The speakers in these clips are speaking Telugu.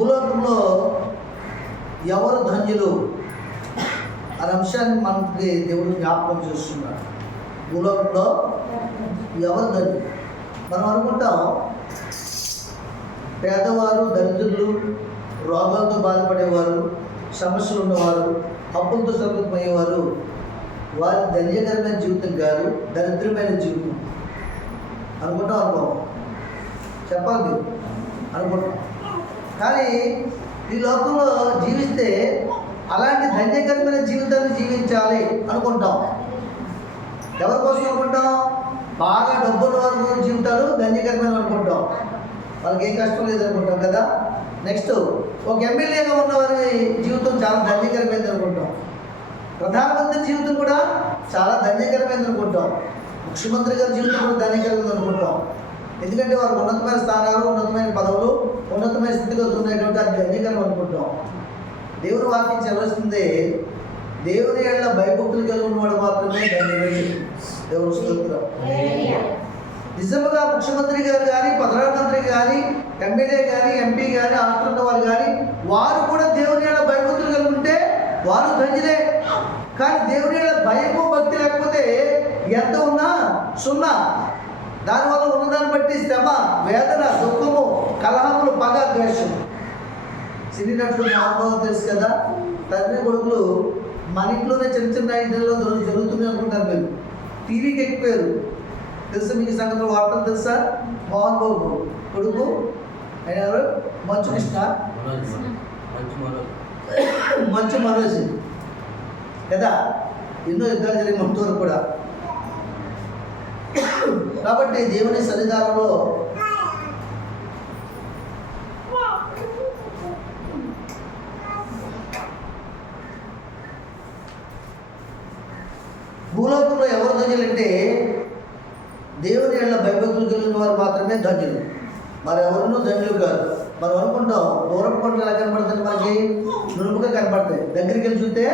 భూలోకంలో ఎవరు ధన్యులు అనే అంశాన్ని మనకి దేవుడు జ్ఞాపకం చేస్తున్నాడు. భూలోకంలో ఎవరు ధన్యులు? మనం అనుకుంటాం పేదవారు, దరిద్రులు, రోగాలతో బాధపడేవారు, సమస్యలు ఉన్నవారు, అప్పులతో సతమతమయ్యేవారు వారి ధన్యకరమైన జీవితం కాదు, దరిద్రమైన జీవితం అనుకుంటాం. చెప్పాలి మీరు అనుకుంటాం. కానీ ఈ లోకంలో జీవిస్తే అలాంటి ధన్యకరమైన జీవితాన్ని జీవించాలి అనుకుంటాం. ఎవరి కోసం అనుకుంటాం? బాగా డబ్బున్న వారి జీవితాలు ధన్యకరమైన అనుకుంటాం, వాళ్ళకి ఏం కష్టం లేదనుకుంటాం కదా. నెక్స్ట్ ఒక ఎమ్మెల్యేగా ఉన్నవారి జీవితం చాలా ధన్యకరమైనది అనుకుంటాం. ప్రధానమంత్రి జీవితం కూడా చాలా ధన్యకరమైనది అనుకుంటాం. ముఖ్యమంత్రి గారి జీవితం కూడా ధన్యకరమైనది అనుకుంటాం. ఎందుకంటే వారు ఉన్నతమైన స్థానాలు, ఉన్నతమైన పదవులు, ఉన్నతమైన స్థితిగతులు ఉన్నాయి కాబట్టి అది ధన్యకరం అనుకుంటాం. దేవుని వాక్యం చదవలసిందే, దేవుని ఏళ్ళ భయభక్తులు కలిగి ఉన్నవాడు మాత్రమే ధన్యుడు. దేవుని స్తోత్రం. నిజంగా ముఖ్యమంత్రి గారు కానీ, ప్రధానమంత్రి కానీ, ఎమ్మెల్యే కానీ, ఎంపీ కానీ, ఆస్తున్న వారు కానీ వారు కూడా దేవుని ఏళ్ళ భయభక్తులు కలిగి ఉంటే వారు ధన్యులే. కానీ దేవుని ఏళ్ళ భయము భక్తి లేకపోతే ఎంత ఉన్నా సున్నా. దానివల్ల ఉన్నదాన్ని బట్టి శ్రమ, వేదన, దుఃఖము, కలహములు, పగ, ద్వేషం. సినీ నటుడు అనుభవం తెలుసు కదా. తండ్రి కొడుకులు మన ఇంట్లోనే చిన్న చిన్న ఇంట్లో జరుగుతుంది అనుకుంటారు. మీరు టీవీకి ఎక్కిపోయారు తెలుసా? మీకు సంగతులు వార్తలు తెలుసా? మోహన్ బాబు కొడుకు అయినారు మంచు కృష్ణ, మంచు మనోజ్ కదా. ఎన్నో యుద్ధాలు జరిగిన వరకు కూడా. కాబట్టి దేవుని సన్నిధానంలో భూలోకంలో ఎవరు ధన్యులు అంటే దేవుని ఏళ్ళ భయభక్తులు కలిగిన వారు మాత్రమే ధన్యులు, మరి ఎవరినూ ధన్యులు కాదు. మనం అనుకుంటాం దూరపు కొండలు ఎలా కనబడుతుంది? మనకి నునుపుగా కనబడతాయి. దగ్గరికి వెళ్ళి చూస్తే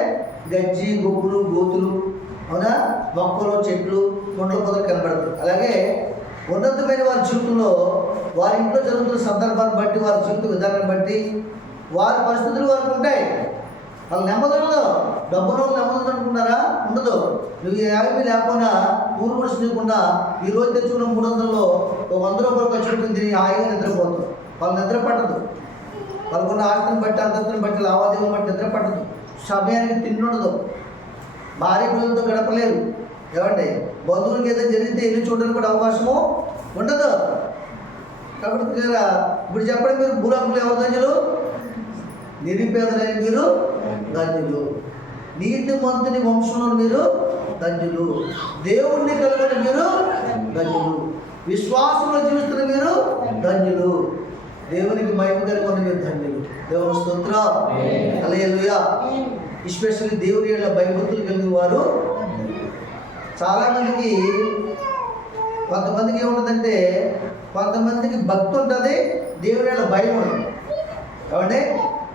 గజ్జి, గొబ్బులు, గోతులు, అవునా, మొక్కలు, చెట్లు, కొండల పొదలు కనబడతాయి. అలాగే ఉన్నతమైన వారి జీవితంలో వారి ఇంట్లో జరుగుతున్న సందర్భాన్ని బట్టి, వారి జీవిత విధానాన్ని బట్టి, వారి పరిస్థితులు వారికి ఉంటాయి. వాళ్ళు నెమ్మది ఉండదు. డబ్బులో నెమ్మది అనుకున్నారా? ఉండదు. నువ్వు 50 లేకపోయినా ఊరు కూడా తినకుండా ఈ రోజు తెచ్చుకున్న 300లో ఒక 100 రూపాయలు ఖర్చు పెట్టుకుని తిని హాయిగా నిద్రపోతాం. వాళ్ళు నిద్ర పట్టదు. వాళ్ళకున్న ఆస్తిని బట్టి, అంతస్తుని బట్టి, లావాదేవీలు బట్టి నిద్ర పట్టదు. సమయానికి తిండి ఉండదు. భార్య పిల్లలతో గడపలేరు. ఏమండి, బంధువులకి ఏదైనా జరిగితే ఇల్లు చూడడానికి కూడా అవకాశము ఉండదు. కాబట్టి ఇప్పుడు చెప్పండి, మీరు భూలోకంలో ఎవరు ధన్యులు? నిరుపేదలైన మీరు ధన్యులు, నీతిమంతుని వంశంలో మీరు ధన్యులు, దేవుణ్ణి కలుగున మీరు ధన్యులు, విశ్వాసంలో జీవిస్తున్న మీరు ధన్యులు, దేవునికి మహిమ కలుగున మీరు ధన్యులు. దేవుని స్తోత్రం. హల్లెలూయా. ఎస్పెషల్లీ దేవుని ఏళ్ళ భయభక్తులు కలిగిన వారు. చాలామందికి, కొంతమందికి ఏముంటుందంటే, కొంతమందికి భక్తి ఉంటుంది, దేవుని ఏళ్ళ భయం ఉండదు. కాబట్టి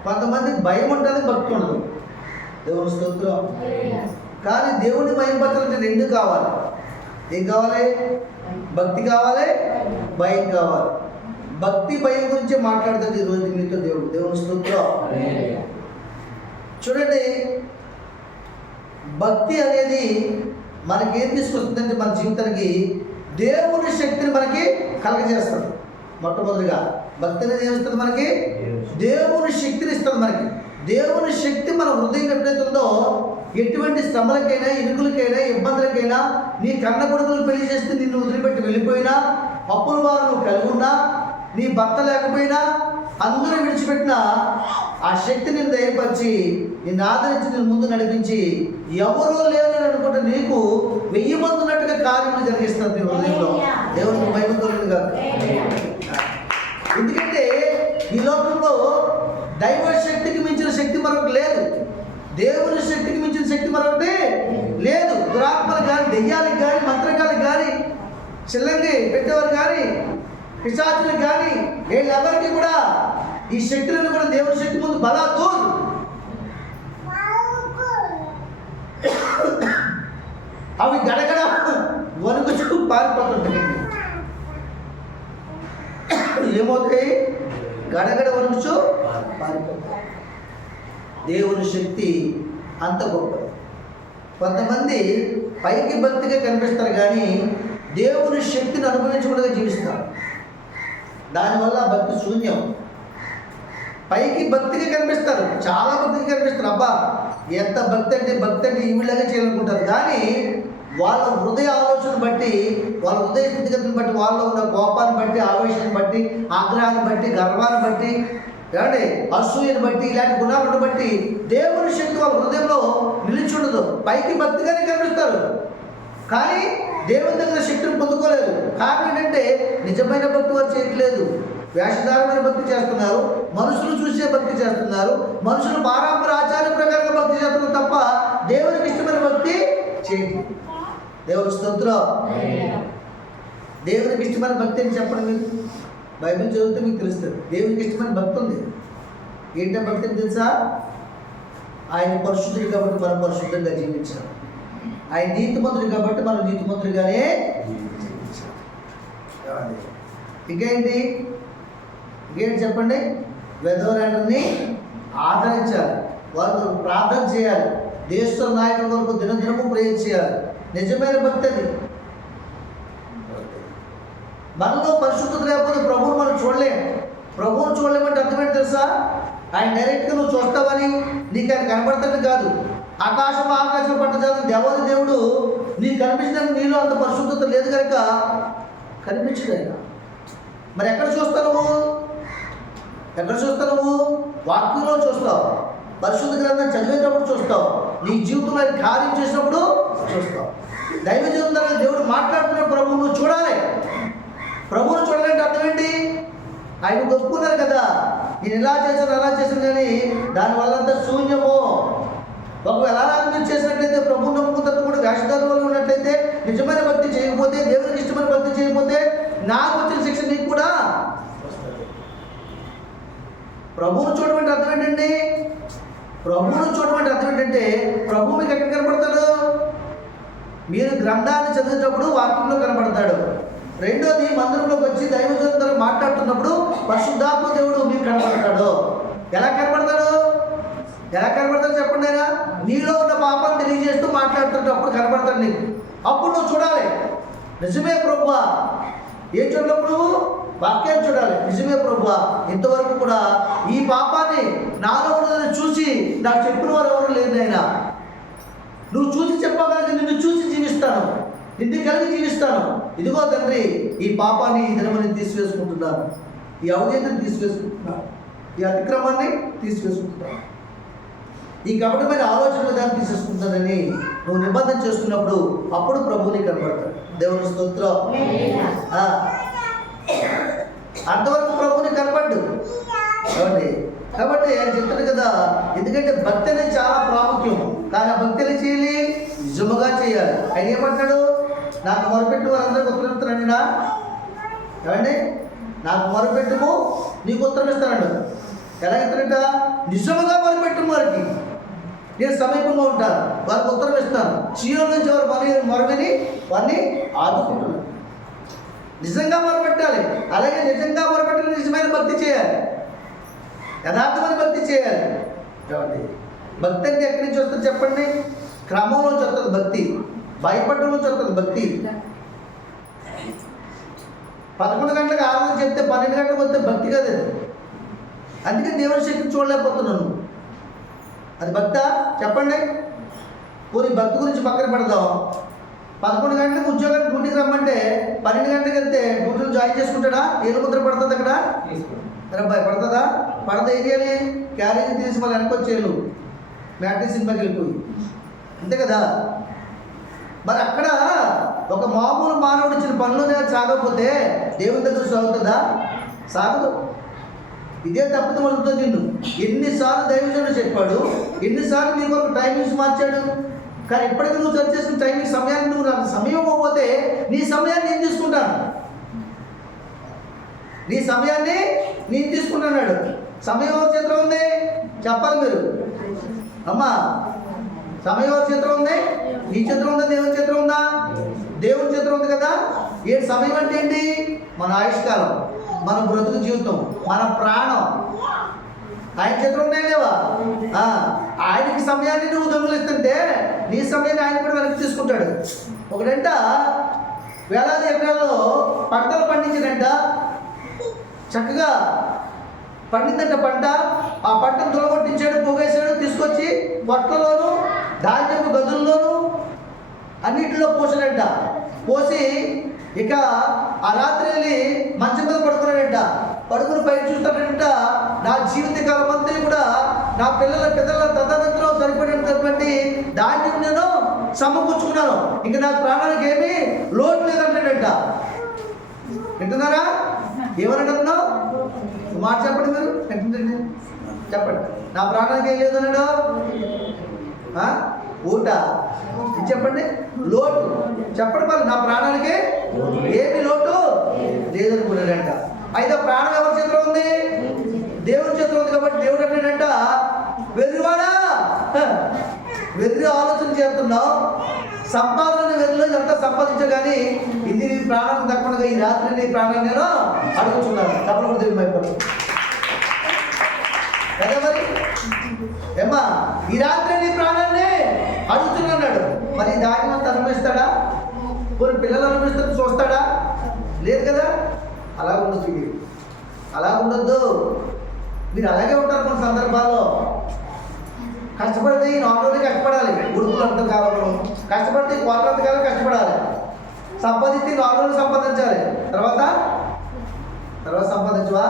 కొంతమందికి భయం ఉంటుంది, భక్తి ఉండదు. దేవుని స్తోత్రం. కానీ దేవుని మహిమపరచాలంటే రెండు కావాలి. ఏం కావాలి? భక్తి కావాలి, భయం కావాలి. భక్తి భయం గురించి మాట్లాడుతుంది ఈరోజు మీతో దేవుడు. దేవుని స్తోత్రం. చూడండి, భక్తి అనేది మనకి ఏం తీసుకొస్తుందంటే మన జీవితానికి దేవుని శక్తిని మనకి కలగజేస్తుంది. మొట్టమొదటిగా భక్తి అనేది ఏమిస్తుంది? మనకి దేవుని శక్తిని ఇస్తుంది. మనకి దేవుని శక్తి మన హృదయం ఎప్పుడైతే ఉందో, ఎటువంటి శ్రమలకైనా, ఇరుకులకైనా, ఇబ్బందులకైనా, నీ కన్న కొడుకులు పెళ్లి చేస్తే నిన్ను వదిలిపెట్టి వెళ్ళిపోయినా, అప్పుల వారు నువ్వు కలిగి ఉన్నా, నీ భర్త లేకపోయినా, అందరూ విడిచిపెట్టినా ఆ శక్తి నేను ధైర్యపరిచి, నిన్ను ఆదరించి, నేను ముందు నడిపించి, ఎవరో లేదని అనుకుంటే నీకు 1000 మంది ఉన్నట్టుగా కార్యములు జరిగిస్తుంది నీ హృదయంలో. దేవునికి మహిమ కలుగును గాక. ఎందుకంటే ఈ లోకంలో దైవ శక్తికి మించిన శక్తి మరొకటి లేదు. దేవుని శక్తికి మించిన శక్తి మరొకటి లేదు. దురాత్మలకు కానీ, దెయ్యాలకు కానీ, మంత్రకాలకు కానీ, చిల్లంగి పెట్టేవారు కానీ, పిశాచులకు కానీ, వీళ్ళెవరికి కూడా ఈ శక్తులను కూడా దేవుని శక్తి ముందు బలా దూరు. అవి గడగడ వణుకుచూ పారిపోతుంటాయి. ఏమవుతాయి? గడగడ వణుకుచు పారిపోతారు. దేవుని శక్తి అంత గొప్పది. కొంతమంది పైకి భక్తిగా కనిపిస్తారు కానీ దేవుని శక్తిని అనుభవించకుండా జీవిస్తారు. దానివల్ల భక్తి శూన్యం. పైకి భక్తిగా కనిపిస్తారు, చాలా భక్తిగా కనిపిస్తారు. అబ్బా ఎంత భక్తి అంటే ఈవిడగా చేయాలనుకుంటారు. కానీ వాళ్ళ హృదయ ఆలోచన బట్టి, వాళ్ళ హృదయ స్థితిగతులను బట్టి, వాళ్ళలో ఉన్న కోపాన్ని బట్టి, ఆవేశాన్ని బట్టి, ఆగ్రహాన్ని బట్టి, గర్వాన్ని బట్టి, ఏమంటే అసూయను బట్టి, ఇలాంటి గుణాలను బట్టి దేవుని శక్తి వాళ్ళ హృదయంలో నిలిచి ఉండదు. పైకి భక్తిగానే కనిపిస్తారు కానీ దేవుని దగ్గర శక్తిని పొందుకోలేదు. కారణం ఏంటంటే నిజమైన భక్తి వారు చేయట్లేదు. వేషధారమైన భక్తి చేస్తున్నారు, మనుషులు చూసే భక్తి చేస్తున్నారు, మనుషులు పారంపర ఆచార్య ప్రకారంగా భక్తి చేస్తున్నారు తప్ప దేవునికి ఇష్టమైన భక్తి చేయట్లేదు. దేవుని స్తోత్రం. దేవునికి ఇష్టమైన భక్తి అని చెప్పండి. మీరు బైబిల్ చదివితే మీకు తెలుస్తుంది. దేవునికి ఇష్టమైన భక్తి ఉంది. ఏంటో భక్తి అని తెలుసా? ఆయన పరిశుద్ధుడు కాబట్టి మనం పరిశుద్ధంగా జీవించాలి. ఆయన నీతిమంతుడు కాబట్టి మనం నీతిమంతుడిగానే జీవించాలి. ఇంకేంటి చెప్పండి? వెధవరాన్ని ఆదరించాలి, వాళ్ళు ప్రార్థన చేయాలి, దేశ నాయకుల వరకు దినదినము ప్రేయర్ చేయాలి. నిజమైన భక్తి అది. మనలో పరిశుద్ధత లేకపోతే ప్రభువుని మనం చూడలేము. ప్రభువుని చూడలేమంటే అర్థమేంటి తెలుసా? ఆయన డైరెక్ట్గా నువ్వు చూస్తావని, నీకు ఆయన కనబడతాడని కాదు. ఆకాశం పట్టజాలని దేవాది దేవుడు నీకు కనిపించడానికి నీలో అంత పరిశుద్ధత లేదు కనుక కనిపించదు ఆయన. మరి ఎక్కడ చూస్తావు నువ్వు? వాక్యంలో చూస్తావు, పరిశుద్ధ గ్రంథం చదివేటప్పుడు చూస్తావు, నీ జీవితంలో ఆయన కార్యం చేసినప్పుడు చూస్తావు. దైవ జీవితం ద్వారా దేవుడు మాట్లాడుతున్న ప్రభువు నువ్వు చూడాలి. ప్రభువును చూడాలంటే అర్థం ఏంటి? ఆయన ఒప్పుకున్నారు కదా, నేను ఇలా చేశాను అలా చేశాను, కానీ దానివల్ల అంతా శూన్యము. ఒకవేళ అలా మీరు చేసినట్లయితే, ప్రభువు నమ్ముకున్నట్టు కూడా వేషధారులు ఉన్నట్లయితే, నిజమైన భక్తి చేయకపోతే, దేవునికి ఇష్టమైన భక్తి చేయకపోతే నాకు వచ్చిన శిక్ష నీకు కూడా వస్తుంది. ప్రభువును చూడమంటే అర్థం ఏంటండి? ప్రభువు మీకు ఎక్కడ కనపడతాడు? మీరు గ్రంథాన్ని చదివేటప్పుడు వాక్యంలో కనపడతాడు. రెండోది, మందిరంలోకి వచ్చి దైవజనులతో మాట్లాడుతున్నప్పుడు పరిశుద్ధాత్మ దేవుడు మీకు కనపడతాడు. ఎలా కనపడతాడు చెప్పండి? అయినా నీలో ఉన్న పాపం తెలియజేస్తూ మాట్లాడుతున్నప్పుడు కనపడతాడు నీకు. అప్పుడు నువ్వు చూడాలి, నిజమే ప్రభువా. ఏం చూడప్పుడు? వాక్యాన్ని చూడాలి. నిజమే ప్రభువా, ఇంతవరకు కూడా ఈ పాపాన్ని నాలో ఉన్నదని చూసి నాకు చెప్పిన వారు ఎవరు లేదు నాయనా. నువ్వు చూసి చెప్పగలిగి నిన్ను చూసి జీవిస్తాను, నిన్ను కలిగి జీవిస్తాను. ఇదిగో తండ్రి, ఈ పాపాన్ని ఈ దినమని తీసివేసుకుంటున్నాను, ఈ అవినీతిని తీసివేసుకుంటున్నాను, ఈ అతిక్రమాన్ని తీసివేసుకుంటున్నాను, ఈ కపటమైన ఆలోచన విధానం తీసేసుకుంటానని నువ్వు నిబంధన చేసుకున్నప్పుడు అప్పుడు ప్రభువుని కనబడతాడు. దేవుని స్తోత్రం. అంతవరకు ప్రభువుని కనపడ్డు కాబట్టి ఆయన చెప్తాడు కదా, ఎందుకంటే భక్తి అనేది చాలా ప్రాముఖ్యం. కానీ ఆ భక్తిని చేయాలి, నిజముగా చేయాలి. ఆయన ఏమంటాడు? నాకు మొరపెట్టు వారందరికీ ఉత్తరం ఇస్తానండి. ఏమండి? నాకు మొరపెట్టుము, నీకు ఉత్తరం ఇస్తానండు. ఎలా ఇస్తాడంట? నిజముగా మొరపెట్టు వారికి, నేను సమీపంగా ఉంటాను, వారికి ఉత్తరం ఇస్తాను. చీయోను నుంచి వారి మొరవిని వారిని ఆదుకుంటున్నాను. నిజంగా మొరపెట్టాలి. అలాగే నిజంగా మొరపెట్టాలి, నిజమైన భక్తి చేయాలి, యథార్థమైన భక్తి చేయాలి. భక్తి అంటే ఎక్కడి నుంచి వస్తుంది చెప్పండి? క్రమంలోంచి వస్తుంది భక్తి, భయపడడంలోంచి వస్తుంది భక్తి. 11 గంటలకు ఆరాధన చెప్తే 12 గంటలకు వస్తే భక్తి కాదు అది. అందుకే దేవుని శక్తిని చూడలేకపోతున్నాను. అది భక్తా చెప్పండి? పోనీ భక్తి గురించి పక్కన పెడదాం. 11 గంటలకు ఉద్యోగానికి డ్యూటీకి రమ్మంటే 12 గంటలకు వెళ్తే డ్యూటీలో జాయిన్ చేసుకుంటాడా? ఏలు ముద్ర పడుతుంది అక్కడ? అబ్బాయి పడుతుందా? పడతా ఏం చేయాలి? క్యారేజీ తీసి మళ్ళీ వెనకొచ్చేళ్ళు మ్యాట్రీ సినిమాకి వెళ్ళిపోయి, అంతే కదా. మరి అక్కడ ఒక మామూలు మానవుడు ఇచ్చిన పనులు సాగకపోతే దేవుని దగ్గర సాగుతుందా? సాగదు. ఇదే తప్పిదం అడుగుతుంది నిన్ను. ఎన్నిసార్లు దైవజనుడు చెప్పాడు, ఎన్నిసార్లు నీ కొరకు టైమింగ్స్ మార్చాడు. కానీ ఇప్పటికీ నువ్వు సెర్చ్ చేసిన టైమింగ్ సమయాన్ని నువ్వు నాకు సమయం ఇవ్వకపోతే నీ సమయాన్ని నేను తీసుకుంటాను, నీ సమయాన్ని నేను తీసుకుంటున్నాడు. సమయం ఎవరి చేతిలో ఉంది చెప్పాలి మీరు. అమ్మా, సమయం ఎవరి చేతిలో ఉంది? నీ చేతిలో ఉందా? దేవుని చేతిలో ఉందా? దేవుని చేతిలో ఉంది కదా. ఏ సమయం అంటే ఏంటి? మన ఆయుష్కాలం. మన బ్రతుకు జీవితం, మన ప్రాణం ఆయన చేతిలో ఉన్నాయి లేవా? ఆయనకి సమయాన్ని నువ్వు దొంగిలిస్తుంటే నీ సమయాన్ని ఆయన కూడా వెనక్కి తీసుకుంటాడు. ఒకటంట వేలాది ఎకరాల్లో పంటలు పండించినంట, చక్కగా పండిందంట పంట. ఆ పంటను తొలగొట్టించాడు, పోగేశాడు, తీసుకొచ్చి పొట్లలోను ధాన్యపు గదుల్లోనూ అన్నింటిలో పోసాడంట. పోసి ఇక ఆ రాత్రి వెళ్ళి మంచం మీద పడుకున్నాడంట. పడుకుని బయట చూస్తాడంట, నా జీవితకాలం అంతా కూడా నా పిల్లల తదనంతరం సరిపడినటువంటి ధాన్యం నేను సమకూర్చుకున్నాను, ఇంకా నా ప్రాణానికి ఏమీ లోటు లేదంటాడంట. వింటున్నారా? ఏమన్నాడు? మాట చెప్పండి మీరు, వింటుందండి చెప్పండి. నా ప్రాణానికి ఏం లేదన్నాడు? ఊట చెప్పండి, లోటు చెప్పండి. మరి నా ప్రాణానికి ఏమి లోటు లేదనుకున్నాడంట. అయితే ప్రాణం ఎవరి చేతిలో ఉంది? దేవుని చేతిలో ఉంది. కాబట్టి దేవుడు అంటాడంట, వెర్రివాడా, వెర్రి ఆలోచన చేస్తున్నావు, సంపాదన వెర్రిలో ఎంత సంపాదించా కానీ ఇది నీ ప్రాణానికి తక్కువగా ఈ రాత్రి నీ ప్రాణాన్ని నేను అడుగుతున్నాను. తప్పకుండా దేవుని భయపడు కదా. మరి ఏమ్మా, ఈ రాత్రి నీ ప్రాణాన్ని అడుగుతున్నాడు. మరి దాని అంతా అనుభవిస్తాడా? కొన్ని పిల్లలు అనుభవిస్తారు, చూస్తాడా? లేదు కదా. అలా ఉండొద్దు, అలా ఉండొద్దు. మీరు అలాగే ఉంటారు కొన్ని సందర్భాల్లో. కష్టపడితే ఈ 4 రోజులు కష్టపడాలి, ఉడుపులు అంతా కావాలి. కష్టపడితే క్వార్టర్ కాలం కష్టపడాలి. సంపాదిస్తే 4 రోజులు సంపాదించాలి. తర్వాత సంపాదించవా?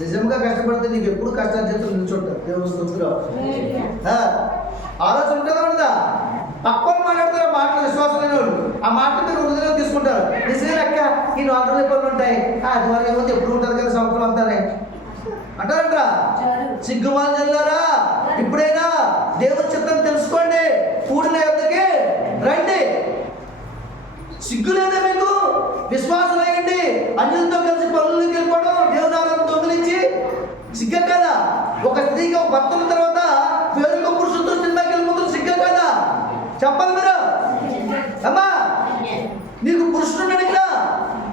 నిజంగా కష్టపడితే నీకు ఎప్పుడు కష్టాలు చేతులు నిల్చుంటారు. దేవుని స్తోత్రం. ఆలోచన ఉంటుందా ఉండదా? పక్కన మాట్లాడతారు మాటలు, విశ్వాసం లేని వాళ్ళు ఆ మాటలు మీరు హృదయంలో తీసుకుంటారు. నిజమే లెక్క, ఈ 4 రోజులు ఎప్పుడు ఉంటాయి, అది వరకు ఏమో ఎప్పుడు ఉంటుంది కదా సంవత్సరం అంతానే అంటారంట. సిగ్గుమాల జల్లారా, ఇప్పుడైనా దేవుని చిత్తం తెలుసుకోండి, కూడిన యొద్దకి రండి. సిగ్గు లేదా మీకు? విశ్వాసం అయ్యండి. అన్యులతో కలిసి పనులకి వెళ్ళిపోవడం, దేవునాలను దొంగిలించి సిగ్గే కదా. ఒక స్త్రీకి ఒక భర్తల తర్వాత వేరొక పురుషులతో సినిమాకి వెళ్ళిపోతుంది, సిగ్గే కదా. చెప్పాలి మీరు అమ్మా. నీకు పురుషుడు ఇక్కడ,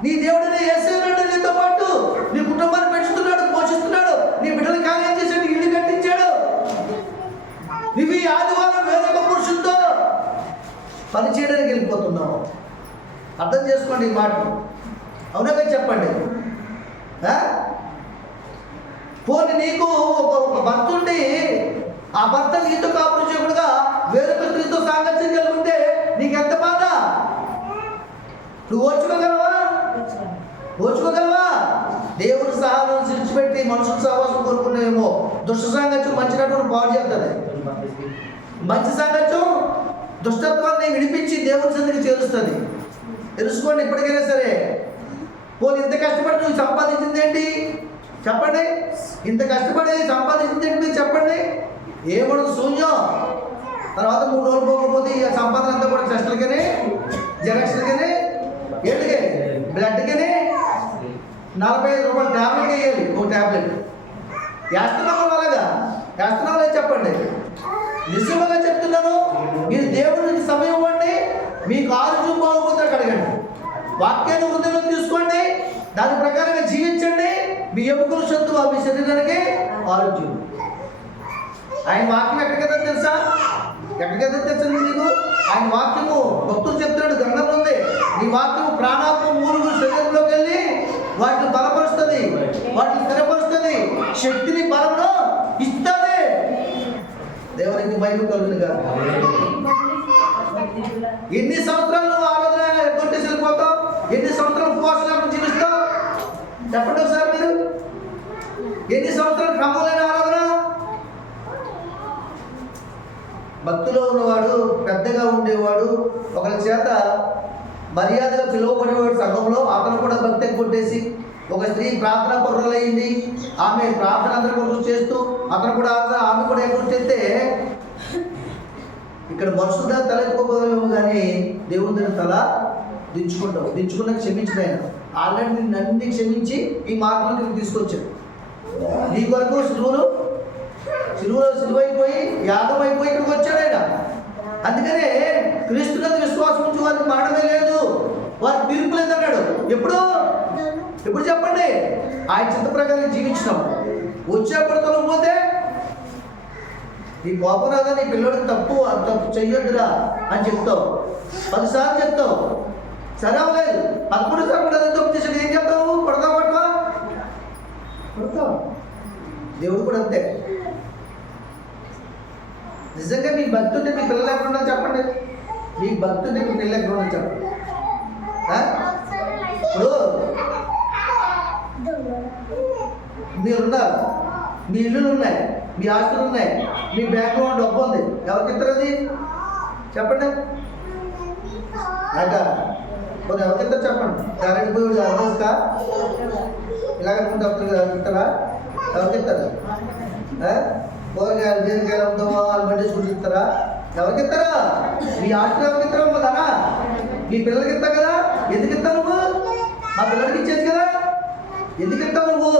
నీ దేవుడిని యేసున్నాడు, నీతో పాటు నీ కుటుంబాన్ని పెంచుతున్నాడు, పోషిస్తున్నాడు, నీ బిడ్డలు కార్యం చేశాడు, ఇల్లు కట్టించాడు. నువ్వు ఈ ఆదివారం వేరొక పురుషులతో పని చేయడానికి వెళ్ళిపోతున్నావు. అర్థం చేసుకోండి ఈ మాట. అవునా చెప్పండి. పోనీ నీకు ఒక భర్త ఉండి ఆ భర్త నీతో కాపురం చేయకుండా వేరొక స్త్రీతో సాంగత్యం కలుగుంటే నీకెంత బాధ? నువ్వు ఓర్చుకోగలవా? దేవుని సహాయం విడిచిపెట్టి మనుషుల సహవాసం కోరుకునేమో దుష్ట సాంగత్యం మంచి నటుడు పాడు చేస్తుంది. మంచి సాంగత్యం దుష్టత్వాన్ని విడిపించి దేవుని సన్నిధికి చేరుస్తుంది. తెలుసుకోండి ఇప్పటికైనా సరే. పోనీ ఇంత కష్టపడి నువ్వు సంపాదించింది ఏంటి చెప్పండి? ఇంత కష్టపడి సంపాదించింది ఏంటి మీరు చెప్పండి? ఏమడదు, శూన్యం. తర్వాత 3 రోజులు పోకపోతే ఈ సంపాదన అంతా కూడా టెస్టులకని, జెరాక్స్లకని, ఏంటికి బ్లడ్కని 45 రూపాయలు ట్యాబ్లెట్ వేయాలి. ఒక ట్యాబ్లెట్ వేస్తున్నాము. అలాగా వేస్తున్నామని చెప్పండి. నిజంగా చెప్తున్నాను, మీరు దేవుడికి సమయం ఇవ్వండి. మీకు ఆరోగ్యం బాగోపోతే అడగండి. వాక్యాన్ని హృదయంలో తీసుకోండి, దాని ప్రకారంగా జీవించండి. మీ ఎముకల శత్రువు, మీ శరీరానికి ఆరోగ్యం. ఆయన వాక్యం ఎక్కడికైతే తెలుసా? ఎక్కడికైతే తెలుసా మీకు? ఆయన వాక్యము భక్తులు చెప్తున్నాడు, గ్రంథంలో ఉంది. నీ వాక్యము ప్రాణాత్మ మూలుగు శరీరంలోకి వెళ్ళి వాటిని బలపరుస్తుంది, వాటిని స్థిరపరుస్తుంది, శక్తిని బలంలో ఇస్తుంది. దేవునికి మహిమ కలుగునుగా. ఎన్ని సంవత్సరాలు నువ్వు ఆలోచన కొట్టేసి వెళ్ళిపోతావు? ఎన్ని సంవత్సరాలు ఉపవాసం జీవిస్తావు చెప్పండి ఒకసారి మీరు? ఎన్ని సంవత్సరాలు క్రమంలోనే ఆరాధన? భక్తిలో ఉన్నవాడు, పెద్దగా ఉండేవాడు, ఒకరి చేత మర్యాదగా పిలువబడేవాడు సంఘంలో, అతను కూడా భక్తి కొట్టేసి, ఒక స్త్రీ ప్రార్థన పరులైంది, ఆమె ప్రార్థన అందరి కొరకు చేస్తూ అతను కూడా ఆమె కూడా ఎక్కడ చేస్తే ఇక్కడ మనుషులుగా తల ఎత్తుకోపోదామేమో కానీ దేవుని దగ్గర తల దించుకుంటావు. దించుకున్న క్షమించిన ఆయన ఆల్రెడీ నిన్ను అన్ని క్షమించి ఈ మార్గంలో తీసుకొచ్చాడు. నీ కొరకు సిలువైపోయి యాగం అయిపోయి ఇక్కడికి వచ్చాడు ఆయన. అందుకనే క్రీస్తునందు విశ్వాసం ఉంచి వారికి మాడమే లేదు, వారికి తీర్పు లేదన్నాడు. ఎప్పుడు చెప్పండి? ఆయన చిత్త ప్రకారం జీవించినప్పుడు వచ్చేప్పుడు తొలగిపోతే నీ కోపం రాదా, నీ పిల్లడికి తప్పు తప్పు చెయ్యొద్దురా అని చెప్తావు, 10 సార్లు చెప్తావు, సరే అవ్వలేదు, 11 సార్లు కూడా తప్పు చేసాడు, ఏం చెప్తావు? కొడతావు కొడతావు. దేవుడు కూడా అంతే. నిజంగా మీ భక్తి ఉంటే మీ పిల్లలు ఎక్కడ ఉండాలి చెప్పండి? మీ భక్తి ఉంటే మీ పిల్లలు ఎక్కడ ఉండాలి చెప్పండి? ఇప్పుడు మీరున్నారు, మీ ఇల్లులు ఉన్నాయి, మీ ఆస్తులు ఉన్నాయి, మీ బ్యాంకులో డబ్బు ఉంది, ఎవరికి ఇస్తారు అది చెప్పండి? అదా కొన్ని ఎవరికి ఇస్తారు చెప్పండి? కరెంట్ పోయి అర్థంకా ఇలాగ ఇస్తారా? ఎవరికి ఇస్తారు? కూరగాయలు బీరకాయలు అమ్ముతామో వాళ్ళు పండించుకుంటూ ఇస్తారా? ఎవరికి ఇస్తారా? మీ ఆస్తులు ఎవరికి ఇస్తారో కదా, మీ పిల్లలకి ఇస్తావు కదా. ఎందుకు ఇస్తావు నువ్వు? మా పిల్లలకి ఇచ్చేది కదా, ఎందుకు ఇస్తావు నువ్వు?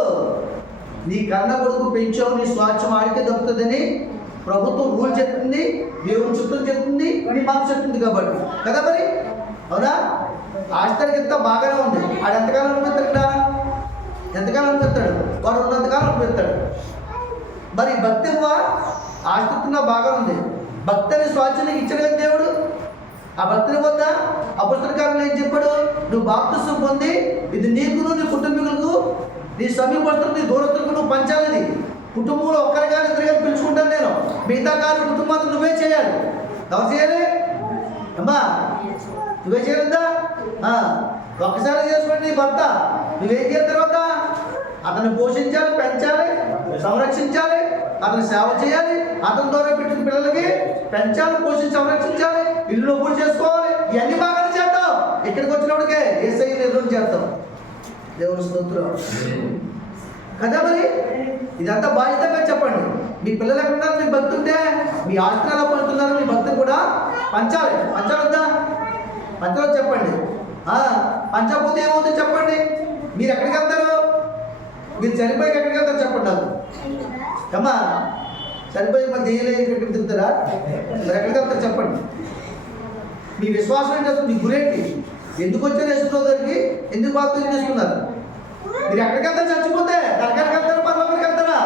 నీ కన్న కొడుకు పెంచావు, నీ స్వార్థం ఆడితే దొరుకుతుందని ప్రభుత్వం రూల్ చెప్తుంది, దేవుని చుట్టూ చెప్తుంది, నీ మనసు చెప్తుంది కాబట్టి కదా. మరి అవునా? ఆస్తికి ఇస్తా బాగానే ఉంది, ఆడు ఎంతకాలం అనిపిస్తాడా? ఎంతకాలం అనిపిస్తాడు? వాడు ఉన్నంతకాలం అనిపిస్తాడు. మరి భక్తి ఆస్తిస్తున్నా బాగా ఉంది, భక్తి అనే స్వాచ్ఛానికి ఇచ్చాడు కదా దేవుడు. ఆ భక్తిని వద్ద అపొస్తలులు ఏం చెప్పాడు? నువ్వు బాప్తిసం పొంది ఇది నీకును నీ కుటుంబీకులకు నీ సమీపస్తులకు నీ దూరస్తులకు నువ్వు పంచాలి. కుటుంబంలో ఒక్కరిగా ఇద్దరుగా పిలుచుకుంటాను నేను, మిగతా కాదు కుటుంబాన్ని నువ్వే చేయాలి. ఎవరు చేయాలి అమ్మా? నువ్వే చేయాలిద్దా? ఒక్కసారి చేసుకోండి. నీ భర్త నువ్వేం చేసిన తర్వాత అతన్ని పోషించాలి, పెంచాలి, సంరక్షించాలి, అతను సేవ చేయాలి, అతని ద్వారా పెట్టిన పిల్లలకి పెంచాలి, పోషించి సంరక్షించాలి, ఇల్లు పూర్తి చేసుకోవాలి. ఇవన్నీ బాగానే చేద్దాం. ఇక్కడికి వచ్చినప్పటికే యేసయ్య నిర్ణయం చేద్దాం. దేవుని స్తోత్రం కదా. మరి ఇదంతా బాధ్యతగా చెప్పండి. మీ పిల్లలు ఎక్కడ ఉన్నారు? మీ భక్తి ఉంటే మీ ఆస్తి ఎలా పంచుతున్నారు? మీ భక్తిని కూడా పంచాలి. పంచాలొద్దా? పంచాలో చెప్పండి. పంచకపోతే ఏమవుతుంది చెప్పండి? మీరు ఎక్కడికి వెళ్తారు? మీరు చనిపోయి ఎక్కడికి వెళ్తారు చెప్పండి నాకు అమ్మా. చనిపోయి మరి దేని ఎక్కడికి తిరుగుతారా? మరి ఎక్కడికి వెళ్తారు చెప్పండి? మీ విశ్వాసం ఏంటి అసలు? మీ గురేంటి? ఎందుకు వచ్చారు యేసుప్రభు దగ్గరికి? ఎందుకు బాప్తిజం చేసుకున్నారు? మీరు ఎక్కడికి వెళ్తారు? చచ్చిపోతే నరకానికి వెళ్తారా? పరలోకానికి వెళ్తారా?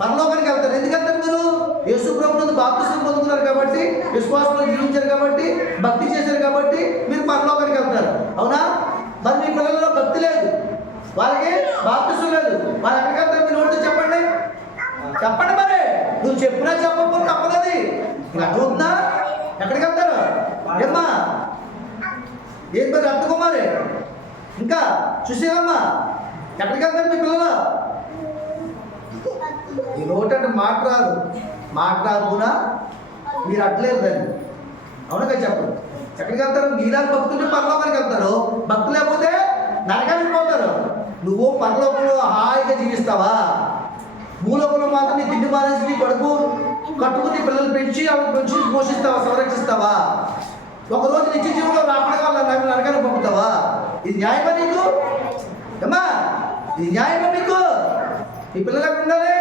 పరలోకానికి వెళ్తారు. ఎందుకు వెళ్తారు? మీరు యేసుప్రభువును బాప్తిజం పొందుకున్నారు కాబట్టి, విశ్వాసంలో జీవించారు కాబట్టి, భక్తి చేశారు కాబట్టి మీరు పరలోకానికి వెళ్తారు. అవునా? మరి మీ పిల్లలలో భక్తి లేదు, వాళ్ళకి బాప్తిజం లేదు, వాళ్ళు ఎక్కడికి వెళ్తారు? మీరు నోటితో చెప్పండి. చెప్పండి. మరి నువ్వు చెప్పినా చెప్పకపోతే తప్పదది. అర్థమవుతుందా? ఎక్కడికి వెళ్తారు? ఏమ్మా ఏం మరి అర్థకుమారి ఇంకా చూసేవమ్మా ఎక్కడికి వెళ్తారు మీ పిల్లలు? ఈ నోటంటే మాట రాదునా మీరు అట్లేదు దాన్ని. అవునగా చెప్పండి. ఎక్కడికి వెళ్తారు? మీలా భక్తులు పరలోకానికి వెళ్తారు, భక్తులు లేకపోతే నరకానికి పోతారు. నువ్వు పరలోకంలో హాయిగా జీవిస్తావా? భూలోకంలో మాత్రం నీ తిండి మానేసి నీ కొడుకు కట్టుకుని పిల్లలు పెంచి ఆవిడ పెంచి పోషిస్తావా, సంరక్షిస్తావా? ఒకరోజు నిత్య జీవులో రాపడగా నరకానికి పంపుతావా? ఇది న్యాయమా నీకు? ఏమ్మా ఇది న్యాయమా మీకు? మీ పిల్లలు ఎక్కడ ఉండాలి?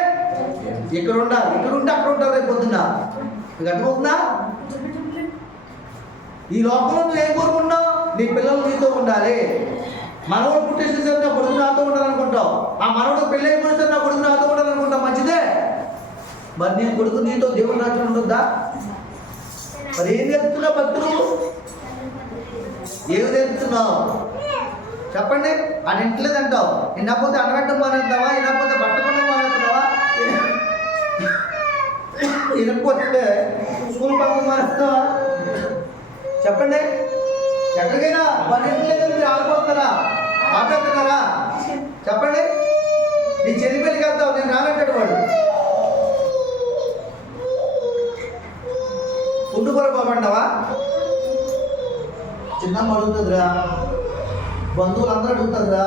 ఇక్కడ ఉండాలి. ఇక్కడ ఉంటే అక్కడ ఉంటారు రేపు పొద్దున్న. మీకు అర్థమవుతుందా? ఈ లోకంలో నువ్వు ఏం కోరుకుంటున్నావు? నీ పిల్లలు నీతో ఉండాలి. మనవడు పుట్టేసిన సరే నా కొడుకు నాతో ఉండాలనుకుంటావు, ఆ మనవడు పెళ్ళి అయిపోయిన సరే నా కొడుకు నాతో ఉండాలనుకుంటావు, మంచిదే. మరి నీ కొడుకు నీతో దేవుని రాజ్యం ఉండొద్దా? మరి ఏం నేర్పుతున్నావు భక్తులు? ఏమి నేర్పుతున్నావు చెప్పండి? అది ఇంట్లేదంటావు. వినకపోతే అనగడ్డం మానేస్తావా? వినకపోతే బట్టకుండా మానేస్తున్నావా? వినకపోతే స్కూల్ పక్కన మానేస్తావా? చెప్పండి. ఎక్కడికైనా వాళ్ళ ఇంట్లో మీరు ఆగిపోతున్నారా? ఆపేస్తున్నారా? చెప్పండి. నీ చెల్లి పెళ్ళికి వెళ్తావు, నేను రానంటాడు వాడు. ఉండు కొరకు పోమంటావా? చిన్నమ్మ అడుగుతుందిరా, బంధువులు అందరూ అడుగుతుందిరా,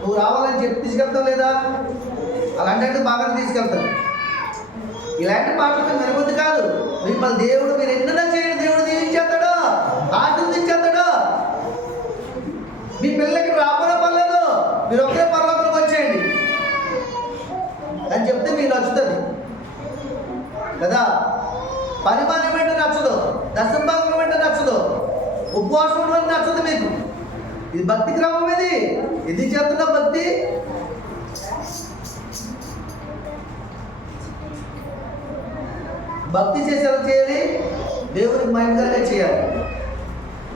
నువ్వు రావాలని చెప్పి తీసుకెళ్తావు లేదా? అలాంటి బాగానే తీసుకెళ్తారు. ఇలాంటి మాటలు వినబుద్ధి కాదు. మిమ్మల్ని దేవుడు మీరు ఎన్నైనా చేయండి, దేవుడు దీవించేస్తాడు, ఆశీర్వదించేస్తాడు. మీ పిల్లలకి రాబోయే పర్లేదు, మీరు ఒకే పరలోకంలోకి వచ్చేయండి అని చెప్తే మీకు నచ్చుతుంది కదా. పరిమాణం అంటే నచ్చదు, దశభాగం అంటే నచ్చదు, ఉపవాసం అంటే నచ్చదు మీకు. ఇది భక్తి క్రమం. ఇది చేస్తున్న భక్తి భక్తి చేసేలా చేయాలి, దేవునికి మహిమకరంగా చేయాలి.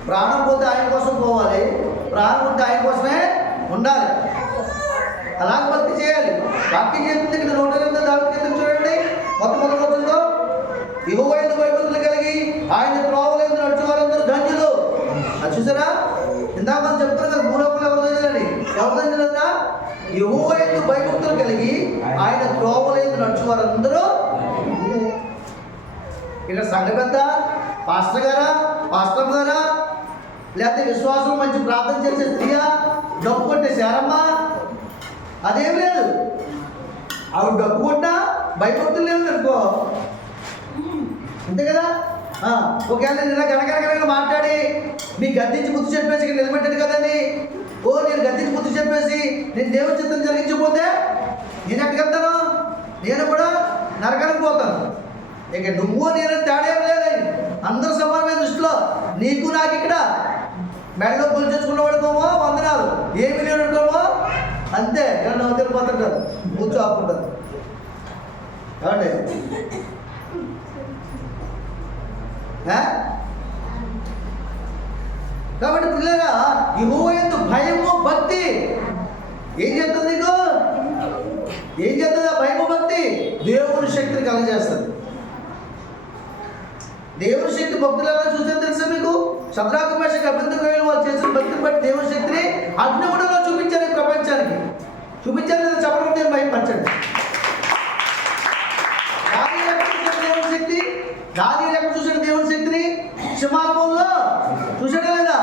ప్రాణం పోతే ఆయన కోసం పోవాలి, ప్రాణం ఉంటే ఆయన కోసమే ఉండాలి. అలాగే భక్తి చేయాలి. వాక్యం చెప్తుంది ఇక్కడ 108 దావీదు కీర్తన చూడండి, మొట్టమొదటి రోజుల్లో యెహోవా యందు భయభక్తులు కలిగి ఆయన త్రోవలందు నడుచు వారందరూ ధన్యులు. అది చూసారా, ఇందాక మనం చెప్తున్నాం కదా, భూలోకంలో ఎవరు ధన్యులని? ఎవరు ధన్యులన్నా? యెహోవా యందు భయభక్తులు కలిగి ఆయన త్రోవలందు నడుచు వారందరూ. ఇక్కడ సంఘ పెద్ద, పాస్టర్ గారా, పాస్టర్ గారా, లేకపోతే విశ్వాసం మంచి ప్రార్థన చేసే స్త్రీయా, డబ్బు కొట్టే శారమ్మా, అదేం లేదు. ఆవిడ డబ్బు కొట్టినా భయభక్తులు లేదు అనుకో, అంతే కదా. ఒకవేళ నేను ఇలా గనగనగనగా మాట్లాడి మీ గద్దించి బుద్ధి చెప్పేసి ఇక్కడ నిలబెట్టాడు కదండి, నేను గద్దించి బుద్ధి చెప్పేసి నేను దేవుని చిత్తం జరిగించకపోతే నేను ఎక్కడికెళ్తాను? నేను కూడా నరకానికి పోతాను. ఇక నువ్వు నేను తేడా ఏం లేదండి, అందరూ సమానమైన దృష్టిలో. నీకు నాకు ఇక్కడ మెడలో పులి తెచ్చుకున్నవాడుకోమో వందనాలు, ఏమి లేనుకోమో అంతే. కానీ నవ్వు తెలిపోతుంటారు, కూర్చో ఆపుకుంటారు. ఏమండి? కాబట్టి పిల్లగా యెహోవా యందు భయము భక్తి ఏం చేస్తుంది? నీకు ఏం చేస్తుంది? ఆ భయము భక్తి దేవుని శక్తిని కలగజేస్తుంది. దేవుని శక్తి భక్తులు ఎలా చూస్తే తెలుసా మీకు? శద్రాకు మేషకు అబేద్నెగోలు వాళ్ళు చేసిన భక్తిని బట్టి దేవుని శక్తిని అగ్నిగుండంలో చూపించారు ఈ ప్రపంచానికి. చూపించారు లేదా? చెప్పడం నేను భయపరచండి. దేవుని శక్తి దానియేలు ఎక్కడ చూశాడు? దేవుని శక్తిని సింహాసనంలో చూశాడా లేదా?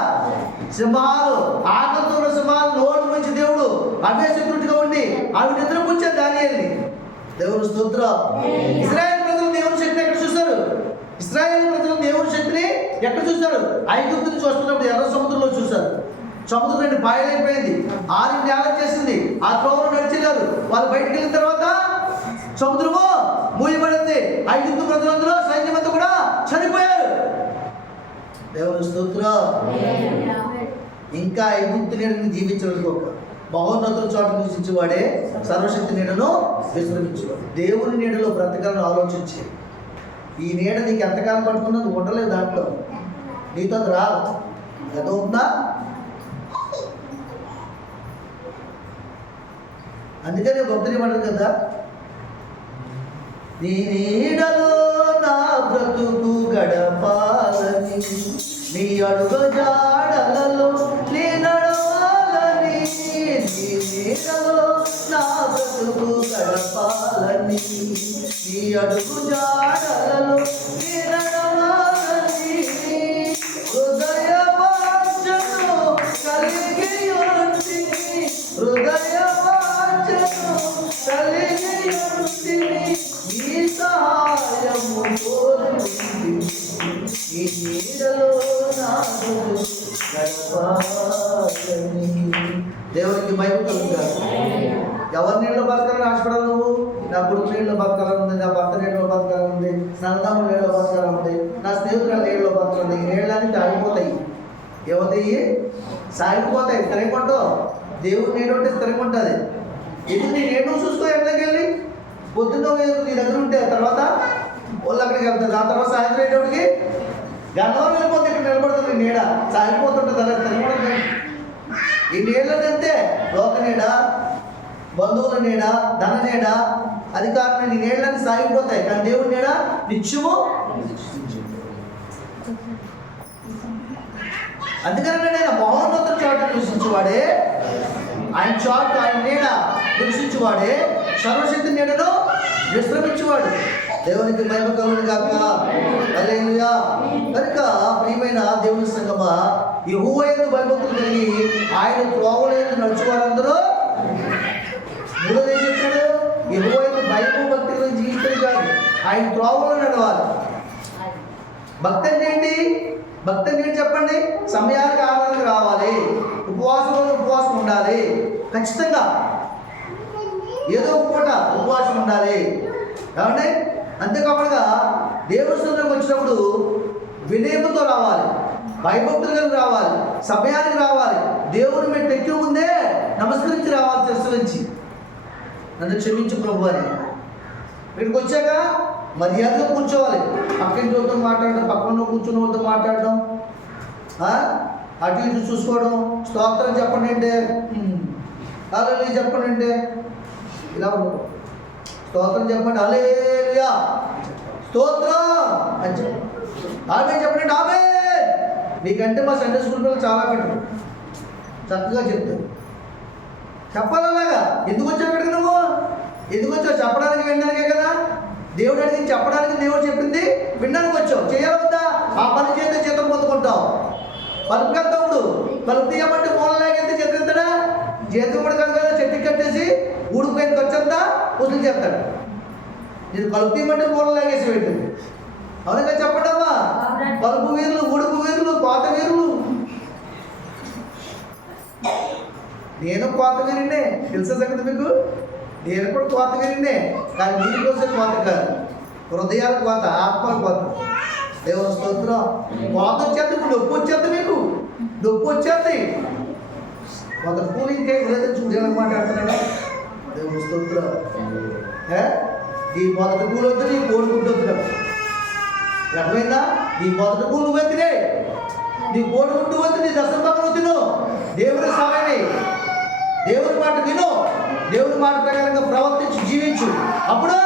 సింహాలు, ఆకలితో ఉన్న సింహాలు నోరు నుంచి దేవుడు అభ్యసకుడిగా ఉండి ఆవిడ నిద్ర కూర్చారు దానియేలుని. దేవుని స్తోత్రం. ఇశ్రాయేలు ప్రజలు దేవుని శక్తిని ఎక్కడ చూస్తారు? ఇశ్రాయేలు ప్రజలు దేవుని శక్తిని ఎక్కడ చూస్తారు? ఐగుప్తుని చూస్తున్నప్పుడు ఎర్ర సముద్రంలో చూశారు. సముద్రం రెండు పాయలైపోయింది, 6 నేల చేసింది, ఆ త్రోవలో నడిచేవారు. వాళ్ళు బయటికి వెళ్ళిన తర్వాత సముద్రము మూయబడింది. ఐగుప్తు ప్రజలందరూ సైన్యమంతా కూడా చనిపోయారు. దేవుని స్తోత్రం. ఇంకా ఐగుప్తు నీడని జీవించడానికి ఒక మహోన్నతుల చోట నివసించేవాడే సర్వశక్తి నీడను విశ్రమించేవాడు. దేవుని నీడలో బ్రతకాలను ఆలోచించి, ఈ నీడ నీకు ఎంతకాలం పట్టుకున్నా నువ్వు ఉండలేవు, దాంట్లో నీతో అది రాదు. ఏదో ఉందా? అందుకని భక్తుని పడదు కదా, నీ నీడలో నా బ్రతుకు గడపాలని, నీ అడుగు జాడలలో నీ నడవాలని, నీ నీడలో నా బ్రతుకు గడపాలని, నీ అడుగు జాడలలో నీ నడవాలని, హృదయ వాంఛను కలిగి ఉంటిని, హృదయ వాంఛను కలిగి ఉంటిని, నీ సహాయము కోరుకుంటిని, నీ నీడలో నాకు గడపాలని. దేవునికి మహిమ కలుగుతారు. ఎవరి నీళ్ళు బతకాలని ఆశపడాలి నువ్వు? నా కొడుకు నీళ్ళు బతకాలనుంది, నా భర్త నీళ్ళు బతకాలనుంది, నా అన్నదమ్ముల నీళ్ళు బతకాలనుంది, నా స్నేహితుల నీళ్ళు బతకాలి. ఈ నీళ్ళని ఆగిపోతాయి. ఏమవుతాయి? సాగిపోతాయి. స్థిరంగా దేవుడు నీడు ఉంటే స్థిరంగా ఉంటుంది. ఇది నీ నీళ్ళు చూసుకో. ఎంతకెళ్ళి పొద్దున్న నీ దగ్గర ఉంటే తర్వాత వాళ్ళు అక్కడికి వెళ్తారు. ఆ తర్వాత సాయంత్రం అయ్యేటప్పటికి గన్నవరం వెళ్ళిపోతే ఇక్కడ నిలబడుతుంది నీడ, సాగిపోతుంటుంది. అలా తినబడుతుంది. ఈ నీళ్ళని అంతే, లోక నీడ, బంధువుల నీడ, ధన నీడ, అధికారం, ఈ నీళ్ళని సాగిపోతాయి. కానీ దేవుడి నీడ నిత్యము. అందుకని నేను మహోన్నత చోట నివసించువాడే, ఆయన చోట, ఆయన నీడ నివసించువాడే సర్వశక్తి నీడను విశ్రమించువాడు. దేవునికి మహిమ కలుగును గాక. హల్లెలూయా. కనుక ప్రియమైన దేవుని సంగమా, యెహోవా యందు భయభక్తులు కలిగి ఆయన త్రోవలో నడుచువారందరూ. మూడోది ఏం చెప్తాడు? యెహోవా యందు భయము భక్తులు జీవితం కాదు, ఆయన త్రోవలో నడవాలి. భక్తి అంటే ఏంటి? భక్తి అంటే ఏంటి చెప్పండి? సమయానికి ఆరాధనకు రావాలి, ఉపవాసం ఉండాలి, ఖచ్చితంగా ఏదో ఒక పూట ఉపవాసం ఉండాలి. ఏమండి? అంతేకాకుండా దేవుని సన్నిధికి వచ్చినప్పుడు వినయముతో రావాలి, భయభక్తులుగా రావాలి, సమయానికి రావాలి, దేవుని మెట్టు ఎక్కి ముందే నమస్కరించి రావాలి, శిరస్సు నుంచి. నన్ను క్షమించు ప్రభు అని. ఇక్కడికి వచ్చాక మర్యాదగా కూర్చోవాలి. పక్కన వాళ్ళతో మాట్లాడడం, పక్కన కూర్చున్న వాళ్ళతో మాట్లాడడం, అటు ఇటు చూసుకోవడం. స్తోత్రం చెప్పండి అంటే హల్లెలూయా చెప్పండి అంటే ఇలా ఉండదు. స్తోత్రం చెప్పండి హల్లెలూయా స్తోత్రం అని చెప్పండి. ఆమె చెప్పండి ఆమె. మీకంటే మా సండే స్కూల్ పిల్లలు చాలా బెటర్, చక్కగా చెప్తారు. చెప్పాలలాగా. ఎందుకు వచ్చావు ఇక్కడికి నువ్వు? ఎందుకు వచ్చావు? చెప్పడానికి వినడానికే కదా. దేవుడు అడిగింది చెప్పడానికి, దేవుడు చెప్పింది వినడానికి వచ్చావు. చేయాలి వద్దా? ఆ పని చేస్తే జీతం పొందుకుంటావు. పలుపు వెళ్తాడు, పలుపు తీయమంటే మూల లాగైతే చేతి వెళ్తాడా? జీతం కూడా కాదు కదా, చెట్టు కట్టేసి ఊడిపోయిన ఖర్చు అంతా వసూలు చేస్తాడు. నేను కలుపు తీయమంటే మూల లాగేసి పెట్టింది. అవునగా చెప్పండి అమ్మా. పలుపు వీరులు, ఉడుపు వీరులు, కోత వీరులు. నేను కోత వీరినే, తెలుసా సంగతి మీకు? నేను కూడా కోత వీరినే. కానీ మీరు కోసం కోత కాదు, హృదయాల కోత, ఆత్మల కోత. దేవుని స్తోత్రం. కోత వచ్చేది, నొప్పి వచ్చేది, మీకు నొప్పి వచ్చేది. మొదటి పూలు ఇంకే లేదా చూడేలా మాట్లాడుతున్నాడా? దేవుని స్తోత్రం. ఈ మొదటి పూలు వద్దు, నీ కోరుకుంటూ వద్దు. అర్థమైందా? నీ మొదటి పూలు నువ్వు ఎత్తినే, నీ కోడుకుంటూ వద్దు, నీ దశంభాగం తిను. దేవుని సమయమే, దేవుని మాట విను, దేవుని మాట ప్రకారంగా ప్రవర్తించి జీవించు. అప్పుడు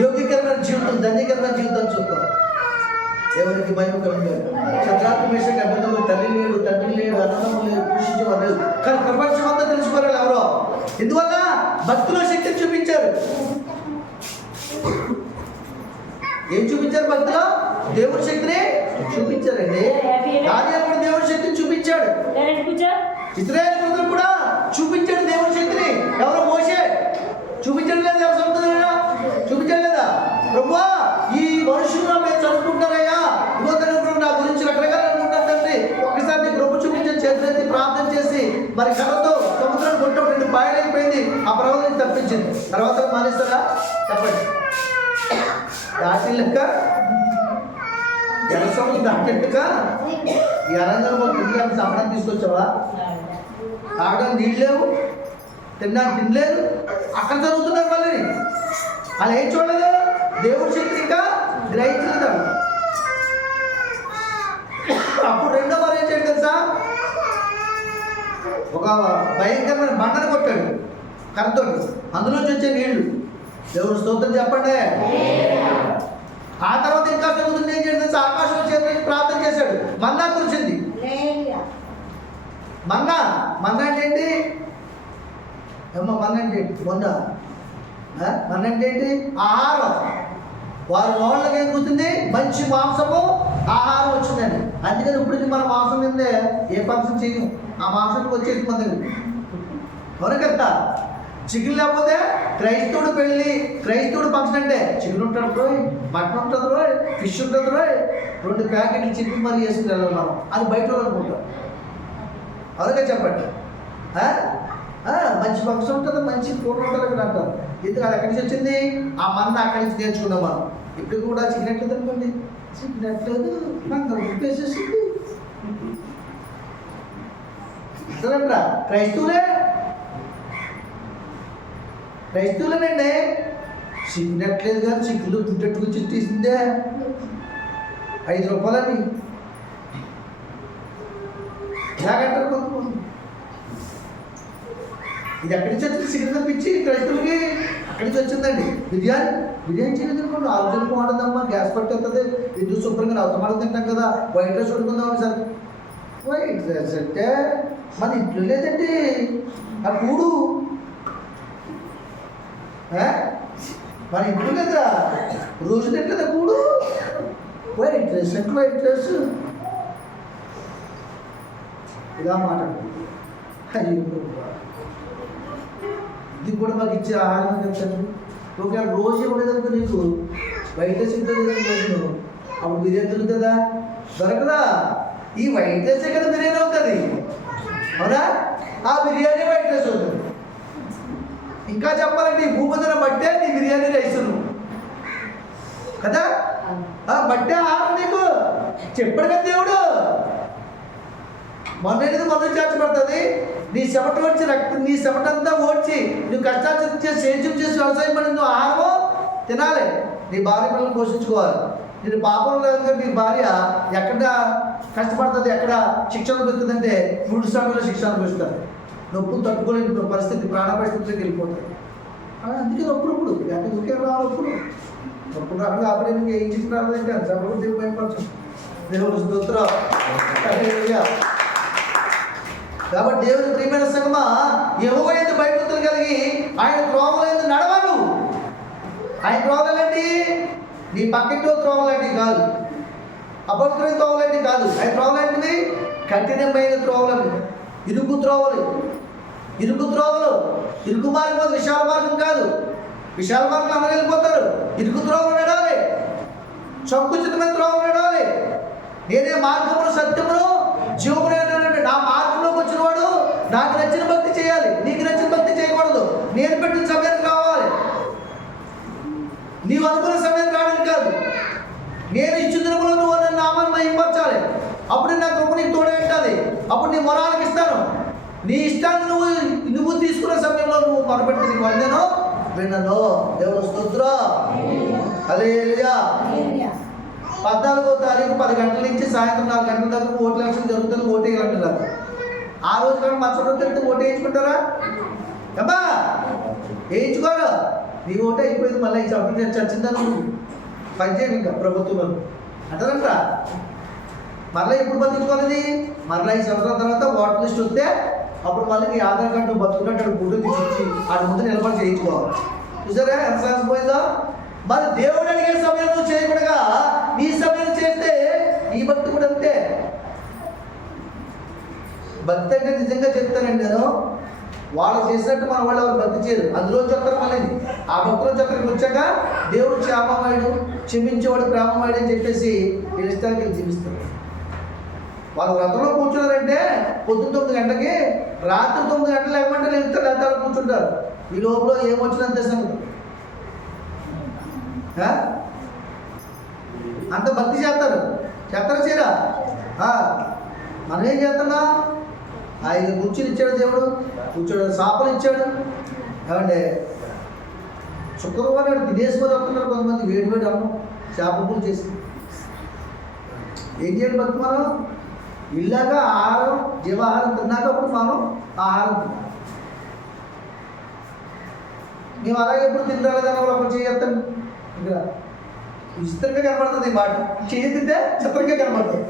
యోగ్యకరమైన జీవితం, ధన్యకరమైన జీవితం చూద్దాం. దేవునికి మహిమకరంగా. శద్రాకు మేషకు అభివృద్ధిలో తల్లి లేడు, తండ్రి లేడు, అన్నదమ్ములు లేడు, పోషించేవారు లేదు. కానీ ప్రపంచం అంతా తెలుసుకోవాలి ఎవరో. ఎందువల్ల? భక్తిలో శక్తిని చూపించారు. ఏం చూపించారు? భక్తిలో దేవుని శక్తిని చూపించారండి. దానియేలు కూడా దేవుని శక్తిని చూపించాడు. ఇశ్రాయేలు ప్రజలు కూడా చూపించాడు దేవుని శక్తిని. ఎవరో మోషే చూపించడం లేదు, ఎవరు చదువుతున్నారా? చూపించడం లేదా? ప్రభువా, ఈ మనుషులు నా మీద చదువుకుంటారయ్యా, ఇవ్వతను నా గురించి రకరకాలు అనుకుంటారు తండ్రి. ఒకసారి నీ ప్రభు చూపించే చేతులెత్తి ప్రార్థన చేసి మరి కర్రతో సముద్రాన్ని కొట్టడం 2 పాయలైపోయింది. ఆ పర్వతాన్ని తప్పించింది. తర్వాత మానేస్తారా? చెప్పండి. దాటి లెక్క ఎర్రసముద్రం దాటినట్టుగా ఈ అరణ్యంలో తినడానికి సమయం తీసుకొచ్చావా? తాగడానికి నీళ్ళు లేవు, తినడానికి తినలేదు. అక్కడ చదువుతున్నారు వాళ్ళని. అలా ఏం చూడలేదు, దేవుడి శక్తి ఇంకా గ్రహించలేదు. అప్పుడు రెండో వారు ఏం చేయడం తెలుసా? ఒక భయంకరమైన బండను కొట్టాడు కర్రతో, అందులోంచి వచ్చే నీళ్లు. దేవుడు స్తోత్రం చెప్పండి. ఆ తర్వాత ఇంకా చదువుతుంది ఏం చేయడం తెలుసా? ఆకాశంలో చేతులకి ప్రార్థన చేశాడు. మన్నా కురిచింది. మన్నా అంటే ఏంటి అమ్మ? మన్నా అంటే ఏంటి? మన్నా అంటే ఏంటి? ఆహారం. వారి నోళ్ళకి ఏం కూర్చుంది? మంచి మాంసము, ఆహారం వచ్చిందండి. అందుకని ఇప్పుడు మన మాంసం మీదే ఏ ఫంక్షన్ చేయము. ఆ మాంసానికి వచ్చేసి మన దగ్గర అవును కదా. చికెన్ లేకపోతే క్రైస్తవుడు పెళ్ళి, క్రైస్తవుడు ఫంక్షన్ అంటే చికెన్ ఉంటుంది రోయ్, మటన్ ఉంటుంది రోయ్, ఫిష్ ఉంటుంది రోయ్, 2 ప్యాకెట్లు చికెన్ మరి వేసుకుని వెళ్ళాలి మనం. అది బయట అనుకుంటాం. అవునుగా చెప్పండి. మంచి ఫంక్షన్ ఉంటుంది, మంచి కూర ఉంటుంది అని అంటారు. ఎందుకు? అది ఎక్కడి నుంచి వచ్చింది? ఆ మన్న అక్కడి నుంచి నేర్చుకున్నాం మనం. ఇప్పుడు కూడా చికెన్ ఎట్లేదు అనుకోండి, చికెన్ ఎట్లేదు నాకు ఉప్పేసేసింది. అసలంటరా క్రైస్తవులేనండి. చికెన్ ఎట్లేదు కానీ చికెన్లో గుడ్డెట్టుకు చిట్టేసిందే 5 రూపాయలని. ఇలాగంటారు కొంతమంది. ఇది ఎక్కడి నుంచి వచ్చింది? చికెన్ తప్పించి క్రైస్తవులకి అక్కడి నుంచి వచ్చిందండి. బిర్యానీ చేయలేదు అనుకోండి, ఆలోచన బాగుంటుందమ్మా, గ్యాస్ పట్టేస్తుంది, ఎందుకు శుభ్రంగా అవతమాటలు తింటాం కదా, వైట్ రైస్ వండుకుందామని సార్. వైట్ రైస్ అంటే మన ఇంట్లో లేదండి, ఆ కూడు మన ఇంట్లో లేదా, రోజు తింటుందా కూడు. వైట్ రైస్ అంటే వైట్ రైస్ ఇలా మాట్లాడుతుంది. అయ్యో, ఇది కూడా మాకు ఇచ్చే ఆహారం చెప్తాను. ఒకవేళ రోజు ఇవ్వలేదనుకో నీకు వైట్ రైస్ ఉంటుంది రోజు, అప్పుడు బిర్యానీ దొరుకుతుందా? దొరకదా? ఈ వైట్ రైసే కదా బిర్యానీ అవుతుంది. అవునా? ఆ బిర్యానీ వైట్ రైస్ అవుతుంది. ఇంకా చెప్పాలంటే ఈ భూపతిన బట్టే నీ బిర్యానీ రైస్ కదా, బట్టే ఆహారం నీకు చెప్పాడు కదా దేవుడు. మొన్న చేర్చబడుతుంది, నీ చెమట వచ్చి రక్తం, నీ చెమటంతా ఓడ్చి నువ్వు కష్టాలు చేసి సేద్యం చేసి వ్యవసాయం పడి నువ్వు ఆహారము తినాలి. నీ భార్య పిల్లలు పోషించుకోవాలి. నేను పాపం లేదంటే నీ భార్య ఎక్కడ కష్టపడుతుంది, ఎక్కడ శిక్షణ పెడుతుందంటే మూడు సమయంలో శిక్షణ పెడుతుంది. నొప్పులు తట్టుకోలేని పరిస్థితి, ప్రాణ పరిస్థితిలోకి వెళ్ళిపోతాయి. అందుకే నొప్పులు ఎక్కడ దుఃఖే రానప్పుడు నొప్పులు రాకుండా అప్పుడే మీకు ఏం చిన్న రాలేదంటే అది చెప్పడం దేవుడు భయపడచ్చు. దేవుడు స్తోత్రం. కాబట్టి దేవుని ప్రియమైన సంగమా, యెహోవా యందు భయభక్తులు కలిగి ఆయన త్రోవల యందు నడవను. ఆయన త్రోవలండి నీ పక్కింటో త్రోవలాంటివి కాదు, అపవిత్రమైన త్రోవలాంటివి కాదు. ఆయన త్రోవలాంటివి కఠినమైన త్రోవలు, ఇరుకు త్రోవలు. ఇరుకు మార్గం విశాల మార్గం కాదు. విశాల మార్గం అందరూ వెళ్ళిపోతారు. ఇరుకు త్రోవలు నడాలి, సంకుచితమైన త్రోవలు నడాలి. నేనే మార్గమును సత్యమును జీవమును, నా మార్గంలోకి వచ్చిన వాడు నాకు నచ్చిన భక్తి చేయాలి, నీకు నచ్చిన భక్తి చేయకూడదు. నేను పెట్టిన సమయానికి రావాలి, నీవు అనుకున్న సమయం రావడం కాదు. నేను ఇచ్చిన దినములో నువ్వు నన్ను నామాన్ని మహింపరచాలి. అప్పుడు నా కృప నీకు తోడే ఉంటుంది. అప్పుడు నీ మొరాలకు ఇస్తాను. నీ ఇష్టాన్ని నువ్వు తీసుకున్న సమయంలో నువ్వు మొరపెట్టి నీ వందెను వినను. దేవుని స్తోత్రం. హల్లెలూయా. 14వ తారీఖు 10 గంటల నుంచి సాయంత్రం 4 గంటల దాకా ఓట్ల ఎలక్షన్ జరుగుతుంది. ఓటు వేయాలంటున్నారు. ఆ రోజు కానీ మచ్చడం తెలిస్తే ఓటు వేయించుకుంటారా? అమ్మా వేయించుకోరు. నీ ఓటు అయిపోయింది, మళ్ళీ ఈ సభ్యులు చచ్చిందని పనిచేయండి ఇంకా ప్రభుత్వం అంటారంట. మరలా ఎప్పుడు బతికించుకోవాలి? మరలా ఈ సంవత్సరం తర్వాత ఓటర్ లిస్ట్ వస్తే అప్పుడు మళ్ళీ నీ ఆధార్ కార్డు బతుకున్నట్టు గుడ్డు తీసి ఆడి ముందు నిలబడి చేయించుకోవాలి. చూసారా ఎంత సాగిపోయిందో? మరి దేవుడు అడిగే సమయం నువ్వు చేయకుండా నీ సమయం చేస్తే నీ భక్తి కూడా అంతే. భక్తి అంటే నిజంగా చెప్తానండి నేను, వాళ్ళు చేసినట్టు మన వాళ్ళు ఎవరు భక్తి చేయరు. అందులో చెప్తారు మళ్ళీ ఆ భక్తుల చెప్తానికి వచ్చాక దేవుడు క్షేమమయుడు, క్షమించేవాడు ప్రేమమయుడు అని చెప్పేసి వీళ్ళ ఇష్టానికి వెళ్ళి జీవిస్తారు. వాళ్ళు వ్రతంలో కూర్చున్నారంటే పొద్దున్న 9 గంటలకి, రాత్రి 9 గంటలు లేకపోతే లేస్తారు కూర్చుంటారు. ఈ లోపల ఏమొచ్చినంత సంగతి అంత భక్తి చేస్తారు చేయరా? మనం ఏం చేస్తున్నా? 5 కుర్చీలు ఇచ్చాడు దేవుడు, కూర్చోడు సాపలు ఇచ్చాడు. ఏమంటే శుక్రవారం విదేశీ వారు వస్తున్నారు కొంతమంది, వేడి అన్నం చేపల పూలు చేసి ఏం చేయాలి? భక్తి మనం ఇల్లాక ఆహారం జీవాహారం తిన్నాక అప్పుడు మనం ఆహారం తిన్నాం. మేము అలాగే ఎప్పుడు తింటాలేదని వాళ్ళు అప్పుడు చేయొస్తాను. ఇంకా విచిత్రంగా కనబడుతుంది ఈ మాట. చేయి తింటే చిత్రంగా కనబడుతుంది.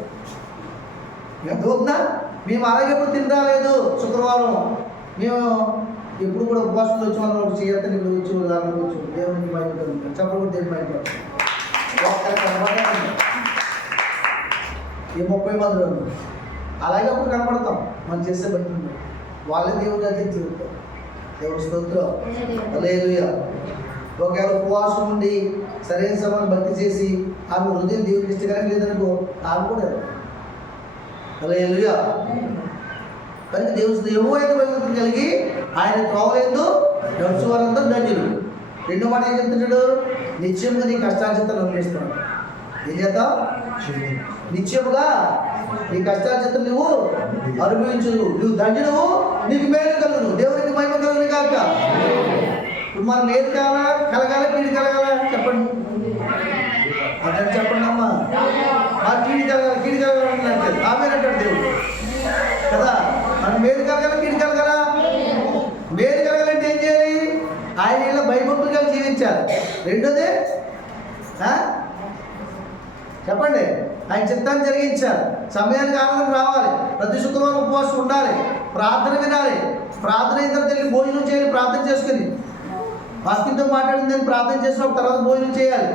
ఎంత అవుతుందా? మేము అలాగే ఎప్పుడు తినరాలేదు. శుక్రవారం మేము ఎప్పుడు కూడా ఉపవాసం వచ్చి వాళ్ళు ఒకటి చేయొద్దని ఇప్పుడు వచ్చి దాంట్లో వచ్చి దేవునికి బయటపడుతుంది. చెప్పకుండా దేవుని బయటపడుతుంది. ఈ 30 మందిలో అలాగే అప్పుడు కనపడతాం. మనం చేసే బట్టి వాళ్ళే దేవుడి దగ్గర తిరుగుతాం. దేవుడి స్తోత్రం. హల్లెలూయా. ఒకవేళ ఉపవాసం ఉండి సరైన సమయాన్ని భక్తి చేసి ఆమె హృదయం దేవుడికి ఇష్టకరంగా లేదనుకో, ఆమె కూడా హల్లెలూయా. కనుక యెహోవా యందు భయభక్తులు కలిగి ఆయన త్రోవలందు నడుచు వారందరూ ధన్యులు. రెండో మాట ఏం చెప్తున్నాడు? నిత్యంగా నీ కష్టార్జితాన్ని అనుభవిస్తున్నాడు. ఏం చేద్దాం? నిత్యముగా నీ కష్టార్జితం నువ్వు అనుభవించు. నువ్వు ధన్యుడు, నీకు మేలు కలుగును, దేవునికి మహిమ కలుగును కాక. ఇప్పుడు మనం ఏది కలగాల కీడు కలగాల? చెప్పండి, అదే చెప్పండి అమ్మా. మా కీడు కలగాలి ఆమెనంటాడు దేవుడు కదా. మనం మేలు కలగాల కీడు కలగాల? మేలు కలగాలంటే ఏం చేయాలి? ఆయన ఇలా భయభక్తులుగా జీవించాలి. రెండోదే చెప్పండి, ఆయన చిత్తాన్ని జరిగించాలి. సమయానికి ఆనందం రావాలి. ప్రతి శుక్రవారం ఉపవాసం ఉండాలి, ప్రార్థన వినాలి. ప్రార్థన అయిన తర్వాత వెళ్ళి భోజనం చేయాలి. ప్రార్థన చేసుకుని వాక్యంతో మాట్లాడిందని ప్రార్థన చేసిన తర్వాత భోజనం చేయాలి.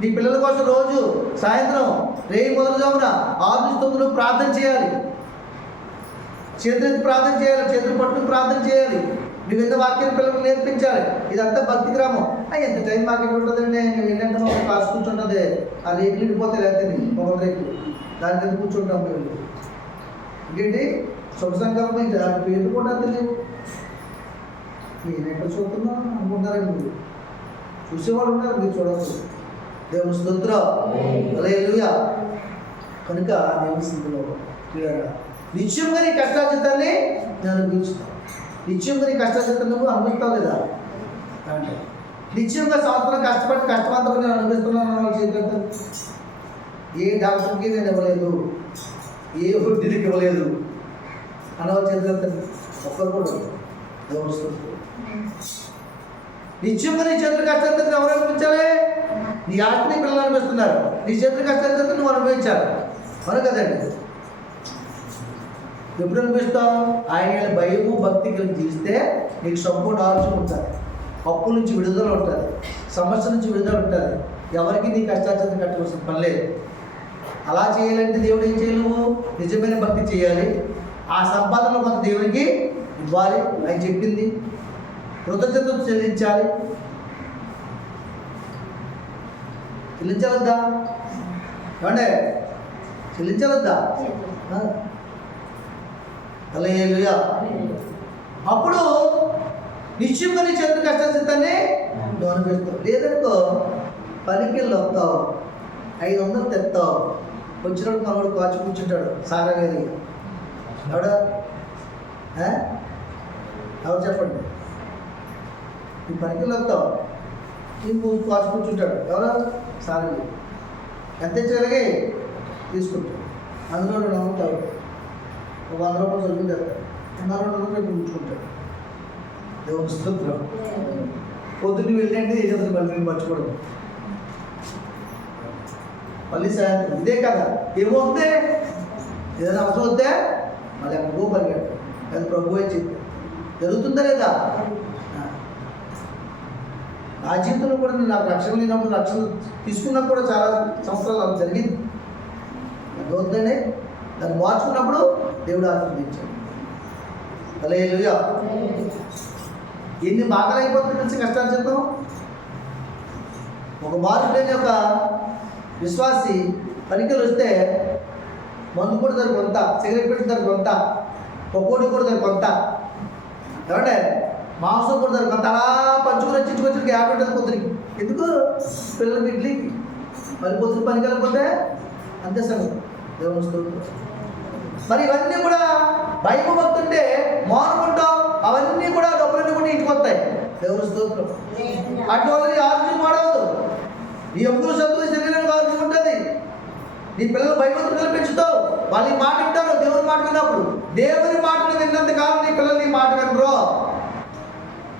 నీ పిల్లల కోసం రోజు సాయంత్రం రేయి మొదలుజామున 6 నుంచి 9 ప్రార్థన చేయాలి. చేతులెత్తి ప్రార్థన చేయాలి, చేతులు పట్టుకుని ప్రార్థన చేయాలి. నువ్వు ఎంత వాక్యాన్ని పిల్లలకు నేర్పించాలి. ఇదంతా భక్తి గ్రామం. ఎంత టైం మాకు ఎక్కడ ఉంటుందండి? ఏంటంటే మాకు క్లాస్ కూర్చుంటుంది. ఆ రేకులు నిండిపోతే లేకపోతే మొగల రేకులు దాని మీద కూర్చుంటాం మేము. ఇంకేంటి శుభ సంకల్పం ఇంకా పేర్లు కూడా తెలియవు. నేను ఎక్కడ చూస్తున్నా అనుకుంటారండి. మీరు చూసేవాళ్ళు ఉన్నారు, మీరు చూడవచ్చు. దేవుని స్తోత్రం. హల్లెలూయా. కనుక దేవుని స్థితిలో క్లియర్గా నిత్యంగా నీ కష్టార్జితాన్ని నేను అనుభవించుతాను. నిత్యంగా నీ కష్టార్జితాన్ని నువ్వు అనుభవిస్తావు లేదా అంటే నిత్యంగా సంవత్సరం కష్టమంతా నేను అనుభవిస్తున్నాను చేతులతో. ఏ డాక్టర్కి నేను ఇవ్వలేదు, ఏ వృద్ధికి ఇవ్వలేదు అన్నవాళ్ళు చేతులతో ఒక్కరు కూడా వస్తుంది. నిత్యంగా నీ చేతులు కష్టాలతో ఎవరు అనుభవించాలి? నీ ఆస్తిని పిల్లలు అనిపిస్తున్నారు, నీ చేతులు కష్టాలతో నువ్వు అనుభవించాలి. అవును కదండి. ఎప్పుడు అనిపిస్తావు? ఆయన భయము భక్తి కలిగి జీవిస్తే నీకు సంపూర్ణ ఆలోచన ఉంటుంది, అప్పుల నుంచి విడుదల ఉంటుంది, సమస్య నుంచి విడుదల ఉంటుంది. ఎవరికి నీ కష్టార్జితం కట్టవలసిన పని లేదు. అలా చేయాలంటే దేవుడు ఏం చేయాలి? నువ్వు నిజమైన భక్తి చేయాలి. ఆ సంపాదన కొంత దేవునికి ఇవ్వాలి. ఆయన చెప్పింది కృతజ్ఞతలు చెల్లించాలి. చెల్లించాలద్దా? ఏమంటే చెల్లించాలద్దా? హల్లెలూయా. అప్పుడు నిశ్చయంగా నీ చేతులు కష్టార్జితాన్ని నువ్వు అనుభవిస్తావు. లేదనుకో పనికి వెళ్ళి వస్తావు, 500 తెస్తావు, వచ్చినప్పుడు మనోడు కాచి కూర్చుంటాడు సారా గారి. ఎవడా ఎవరు చెప్పండి? నీ పనికి వెళ్ళి వస్తావు, నీకు కాచి కూర్చుంటాడు ఎవరో సారా గారి. ఎంత ఇచ్చగలిగి తీసుకుంటాడు. అందులో నమ్ముతావు, 100 రూపాయలు సరుకులు తెస్తాడు, 200 రూపాయలు ఉంచుకుంటాడు. దేవుని స్తోత్రం. పొద్దున్న వెళ్ళండి ఏ చేతులు మళ్ళీ మర్చిపోవడం, మళ్ళీ సాయంత్రం ఇదే కదా. ఏమవుతుంది? ఏదైనా అవసరం వస్తే మళ్ళీ అక్కడికో పరిగెట్టు. అది ప్రభు అని చెప్పి జరుగుతుందా లేదా? నా జీవితంలో కూడా నాకు రక్షణ లేనప్పుడు, రక్షణ తీసుకున్నప్పుడు కూడా చాలా సంవత్సరాలు అలా జరిగింది. అది వద్దండి, దాన్ని మార్చుకున్నప్పుడు దేవుడు ఆశీర్వదించాడు. హల్లెలూయా. ఎన్ని బాగా అయిపోతుంది తెలిసి కష్టార్జితం. ఒక మార్పులేని ఒక విశ్వాసి పనికలు వస్తే మందు కూడా దానికి కొంత, సిగరెట్ పెట్టి దానికి కొంత, పకోడీ కూడా దానికి కొంత, ఏమంటే మాంసం కూడా దానికి కొంత, అలా పంచుకుని వచ్చి యాభై ఉంటుంది పొద్దునికి. ఎందుకు? పిల్లలకి ఇడ్లీకి. మరి పొద్దున పనికి వెళ్ళకపోతే అంతే సంగతి. దేవుని స్తోత్రం. మరి ఇవన్నీ కూడా భయం భక్తుంటే మానుకుంటాం, అవన్నీ కూడా డబ్బులన్నీ కూడా ఇంటికి వస్తాయి. దేవుని స్తోత్రం. అటువంటి ఆరోగ్యం వాడవద్దు. నీ ఎప్పుడు చదువు శరీరానికి ఆరోగ్యం ఉంటుంది. నీ పిల్లలు భయభక్తులు పెంచుతావు, వాళ్ళు ఈ మాట వింటారు. దేవుని మాట విన్నప్పుడు, దేవుని మాటలు విన్నంత కాలం నీ పిల్లలు నీ మాట వినరు.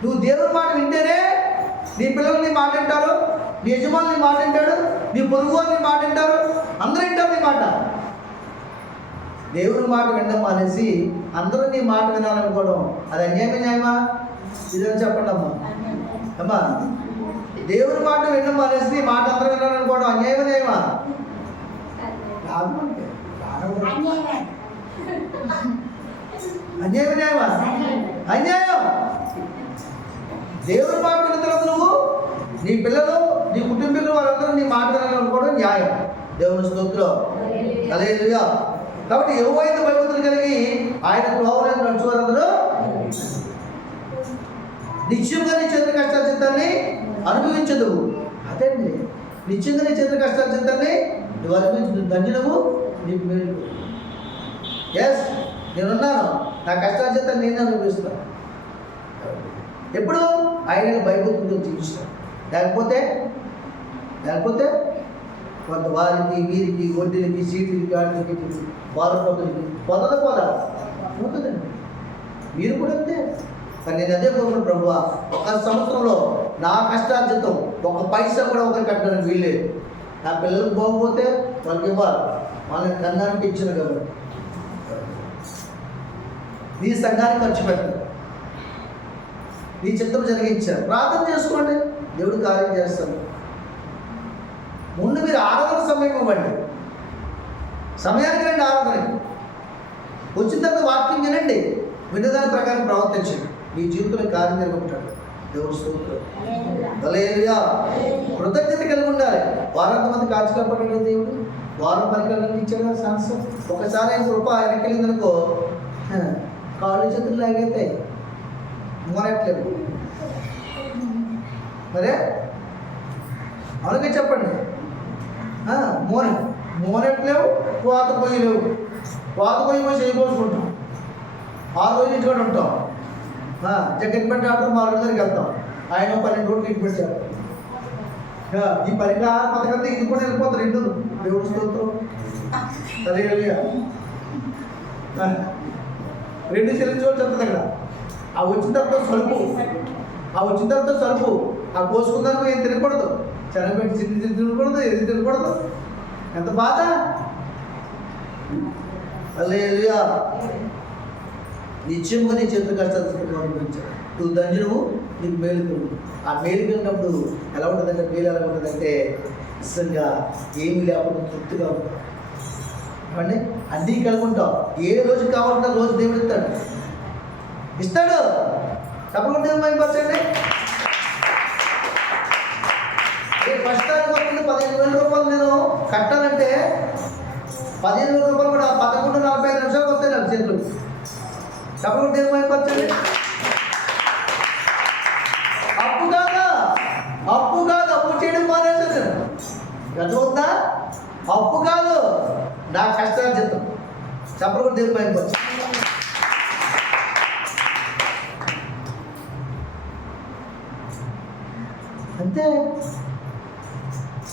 నువ్వు దేవుని మాట వింటేనే నీ పిల్లలు నీ మాట వింటారు, నీ యజమానులు నీ మాట వింటాడు, నీ పొరుగు వాళ్ళు నీ మాట వింటారు, అందరూ వింటారు నీ మాట. దేవుని మాట వినడం అనేసి అందరూ నీ మాట వినాలనుకోవడం అది న్యాయమా? ఇదని చెప్పండి అమ్మా. అమ్మా, దేవుని మాట వినడం అనేసి నీ మాట అందరూ వినాలనుకోవడం అన్యాయమా? అన్యాయమా? అన్యాయం. దేవుని మాట విన్న తర్వాత నువ్వు, నీ పిల్లలు, నీ కుటుంబీకులు వాళ్ళందరూ నీ మాట వినాలనుకోవడం న్యాయం. దేవుని స్తోత్రం. హల్లెలూయా. కాబట్టి ఎవరైతే భయభక్తులు కలిగి ఆయన త్రోవలను నడుచువారందరూ నిత్యంగా నీ చేతుల కష్టార్జితాన్ని అనుభవించదు. అదేండి, నిత్యంగా నీ చేతుల కష్టార్జితాన్ని నువ్వు అనుభవించదు. ధన్యుడవు, నీకు మేలు. ఎస్, నేనున్నాను, నా కష్టార్జితాన్ని నేను అనుభవిస్తాను. ఎప్పుడు? ఆయన భయభక్తులతో జీవిస్తాను. లేకపోతే కొంత వారికి, వీరికి, వడ్డీలకి, సీట్లకి, గాడికి, బాధపడుతుంది. పోతుందండి. మీరు కూడా అంతే. కానీ నేను అదే కోరుకున్నాను, ప్రభువా, ఒక సంవత్సరంలో నా కష్టార్జితం ఒక పైసా కూడా ఒకరికి కట్టడానికి వీల్లేదు. నా పిల్లలకు పోకపోతే వాళ్ళకి ఇవ్వాలి, వాళ్ళని కన్నానికి ఇచ్చిన కాబట్టి. నీ సంఘానికి ఖర్చు పెట్టండి, నీ చిత్తం జరిగించారు. ప్రార్థన చేసుకోండి, దేవుడు కార్యం చేస్తాడు. ముందు మీరు ఆరాధన సమయం ఇవ్వండి, సమయానికి రండి ఆరాధనకి. వచ్చిన తర్వాత వాక్యం వినండి, విన్నదాని ప్రకారం ప్రవర్తించండి. మీ జీవితంలో కార్యం జరుగుతుంటాడు. దేవుడు స్తోత్రం. హల్లెలూయా. కృతజ్ఞత కలిగి ఉండాలి. వారంత మంది కాచి కాపాడు దేవుడు. వారం పరికరాలను ఇచ్చాడు ఛాన్స్. ఒకసారి ఆయన కృప ఆయనకి వెళ్ళిందనుకో, కాళ్ళు చేతులు లాగైతే మొనట్లేవు. మరే అలాగే చెప్పండి, మోనట్లేవు, పోత పోయి లేవు. వాత పోయి చేయబోసుకుంటాం. 6 రోజులు ఇంటికాడ ఉంటాం. ట్రీట్మెంట్ డాక్టర్ మా దగ్గరికి వెళ్తాం. ఆయన 12 రోజులు ట్రీట్మెంట్ చేస్తాం. ఈ పరిహార పథకంతో ఇది కూడా వెళ్ళిపోతారు. రెండు దేవుడు స్తోత్రం. సరే 2 చెల్లించవలసి వస్తుంది అక్కడ. ఆ వచ్చిన తర్వాత సరుపు ఆ కోసుకున్నాక ఏం తినకూడదు. శనగపెట్టి చిన్ని తినకూడదు, ఏది తినకూడదు. ఎంత బాధ. హల్లెలూయా. నిత్యముగా నీ చేతులు కష్టాలు అనిపించాడు. నువ్వు దంజును, నీకు మేలు కలుగు. ఆ మేలు కలిగినప్పుడు ఎలా ఉంటుందంటే, మేలు ఎలా ఉంటుందంటే నిజంగా ఏమి లేకుండా తృప్తిగా ఉంటావు. ఏమండి, అన్నీ కలిగి ఉంటావు. ఏ రోజు కావాలంటే రోజు దేవుడు ఇస్తాడు. తప్పకుండా దేవుడు మైపరచండి. ఫస్ట్ టైం వస్తుంది 15,000 రూపాయలు నేను కట్టాలంటే 15,000 రూపాయలు కూడా 11:45 నిమిషాలు వస్తాయి నాకు చేతులు. తప్పకుండా దేవుడు మైపరచండి. అప్పు చేయడం మానేది. అర్థమవుతుందా? అప్పు కాదు, నా కష్టార్జితం. చెప్పకుండా దేవుడు మైపరచండి. అంతే.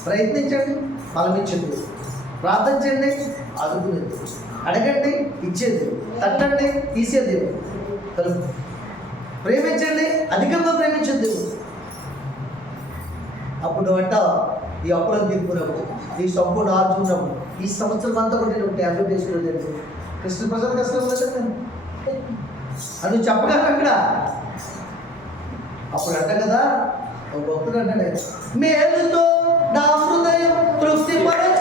ప్రయత్నించండి, ఫలమిచ్చేది. ప్రార్థన చేయండి, ఆదుకునేది. అడగండి, ఇచ్చేది. తట్టండి, తీసేది. కలుపు. ప్రేమించండి, అధికంగా ప్రేమించద్దు. అప్పుడు అంట ఈ అప్పులను తీర్పునప్పుడు, ఈ సంపూర్ణ ఆర్జునప్పుడు, ఈ సంవత్సరం అంతా కూడా నేను 50 డేస్లో తెలుసు కృష్ణ ప్రసాద్ కష్టం అని చెప్పగలను అక్కడ. అప్పుడు అంట కదా ఒక భక్తుడు అంటాడు, మేలుతో నా హృదయం తృప్తిపరచు.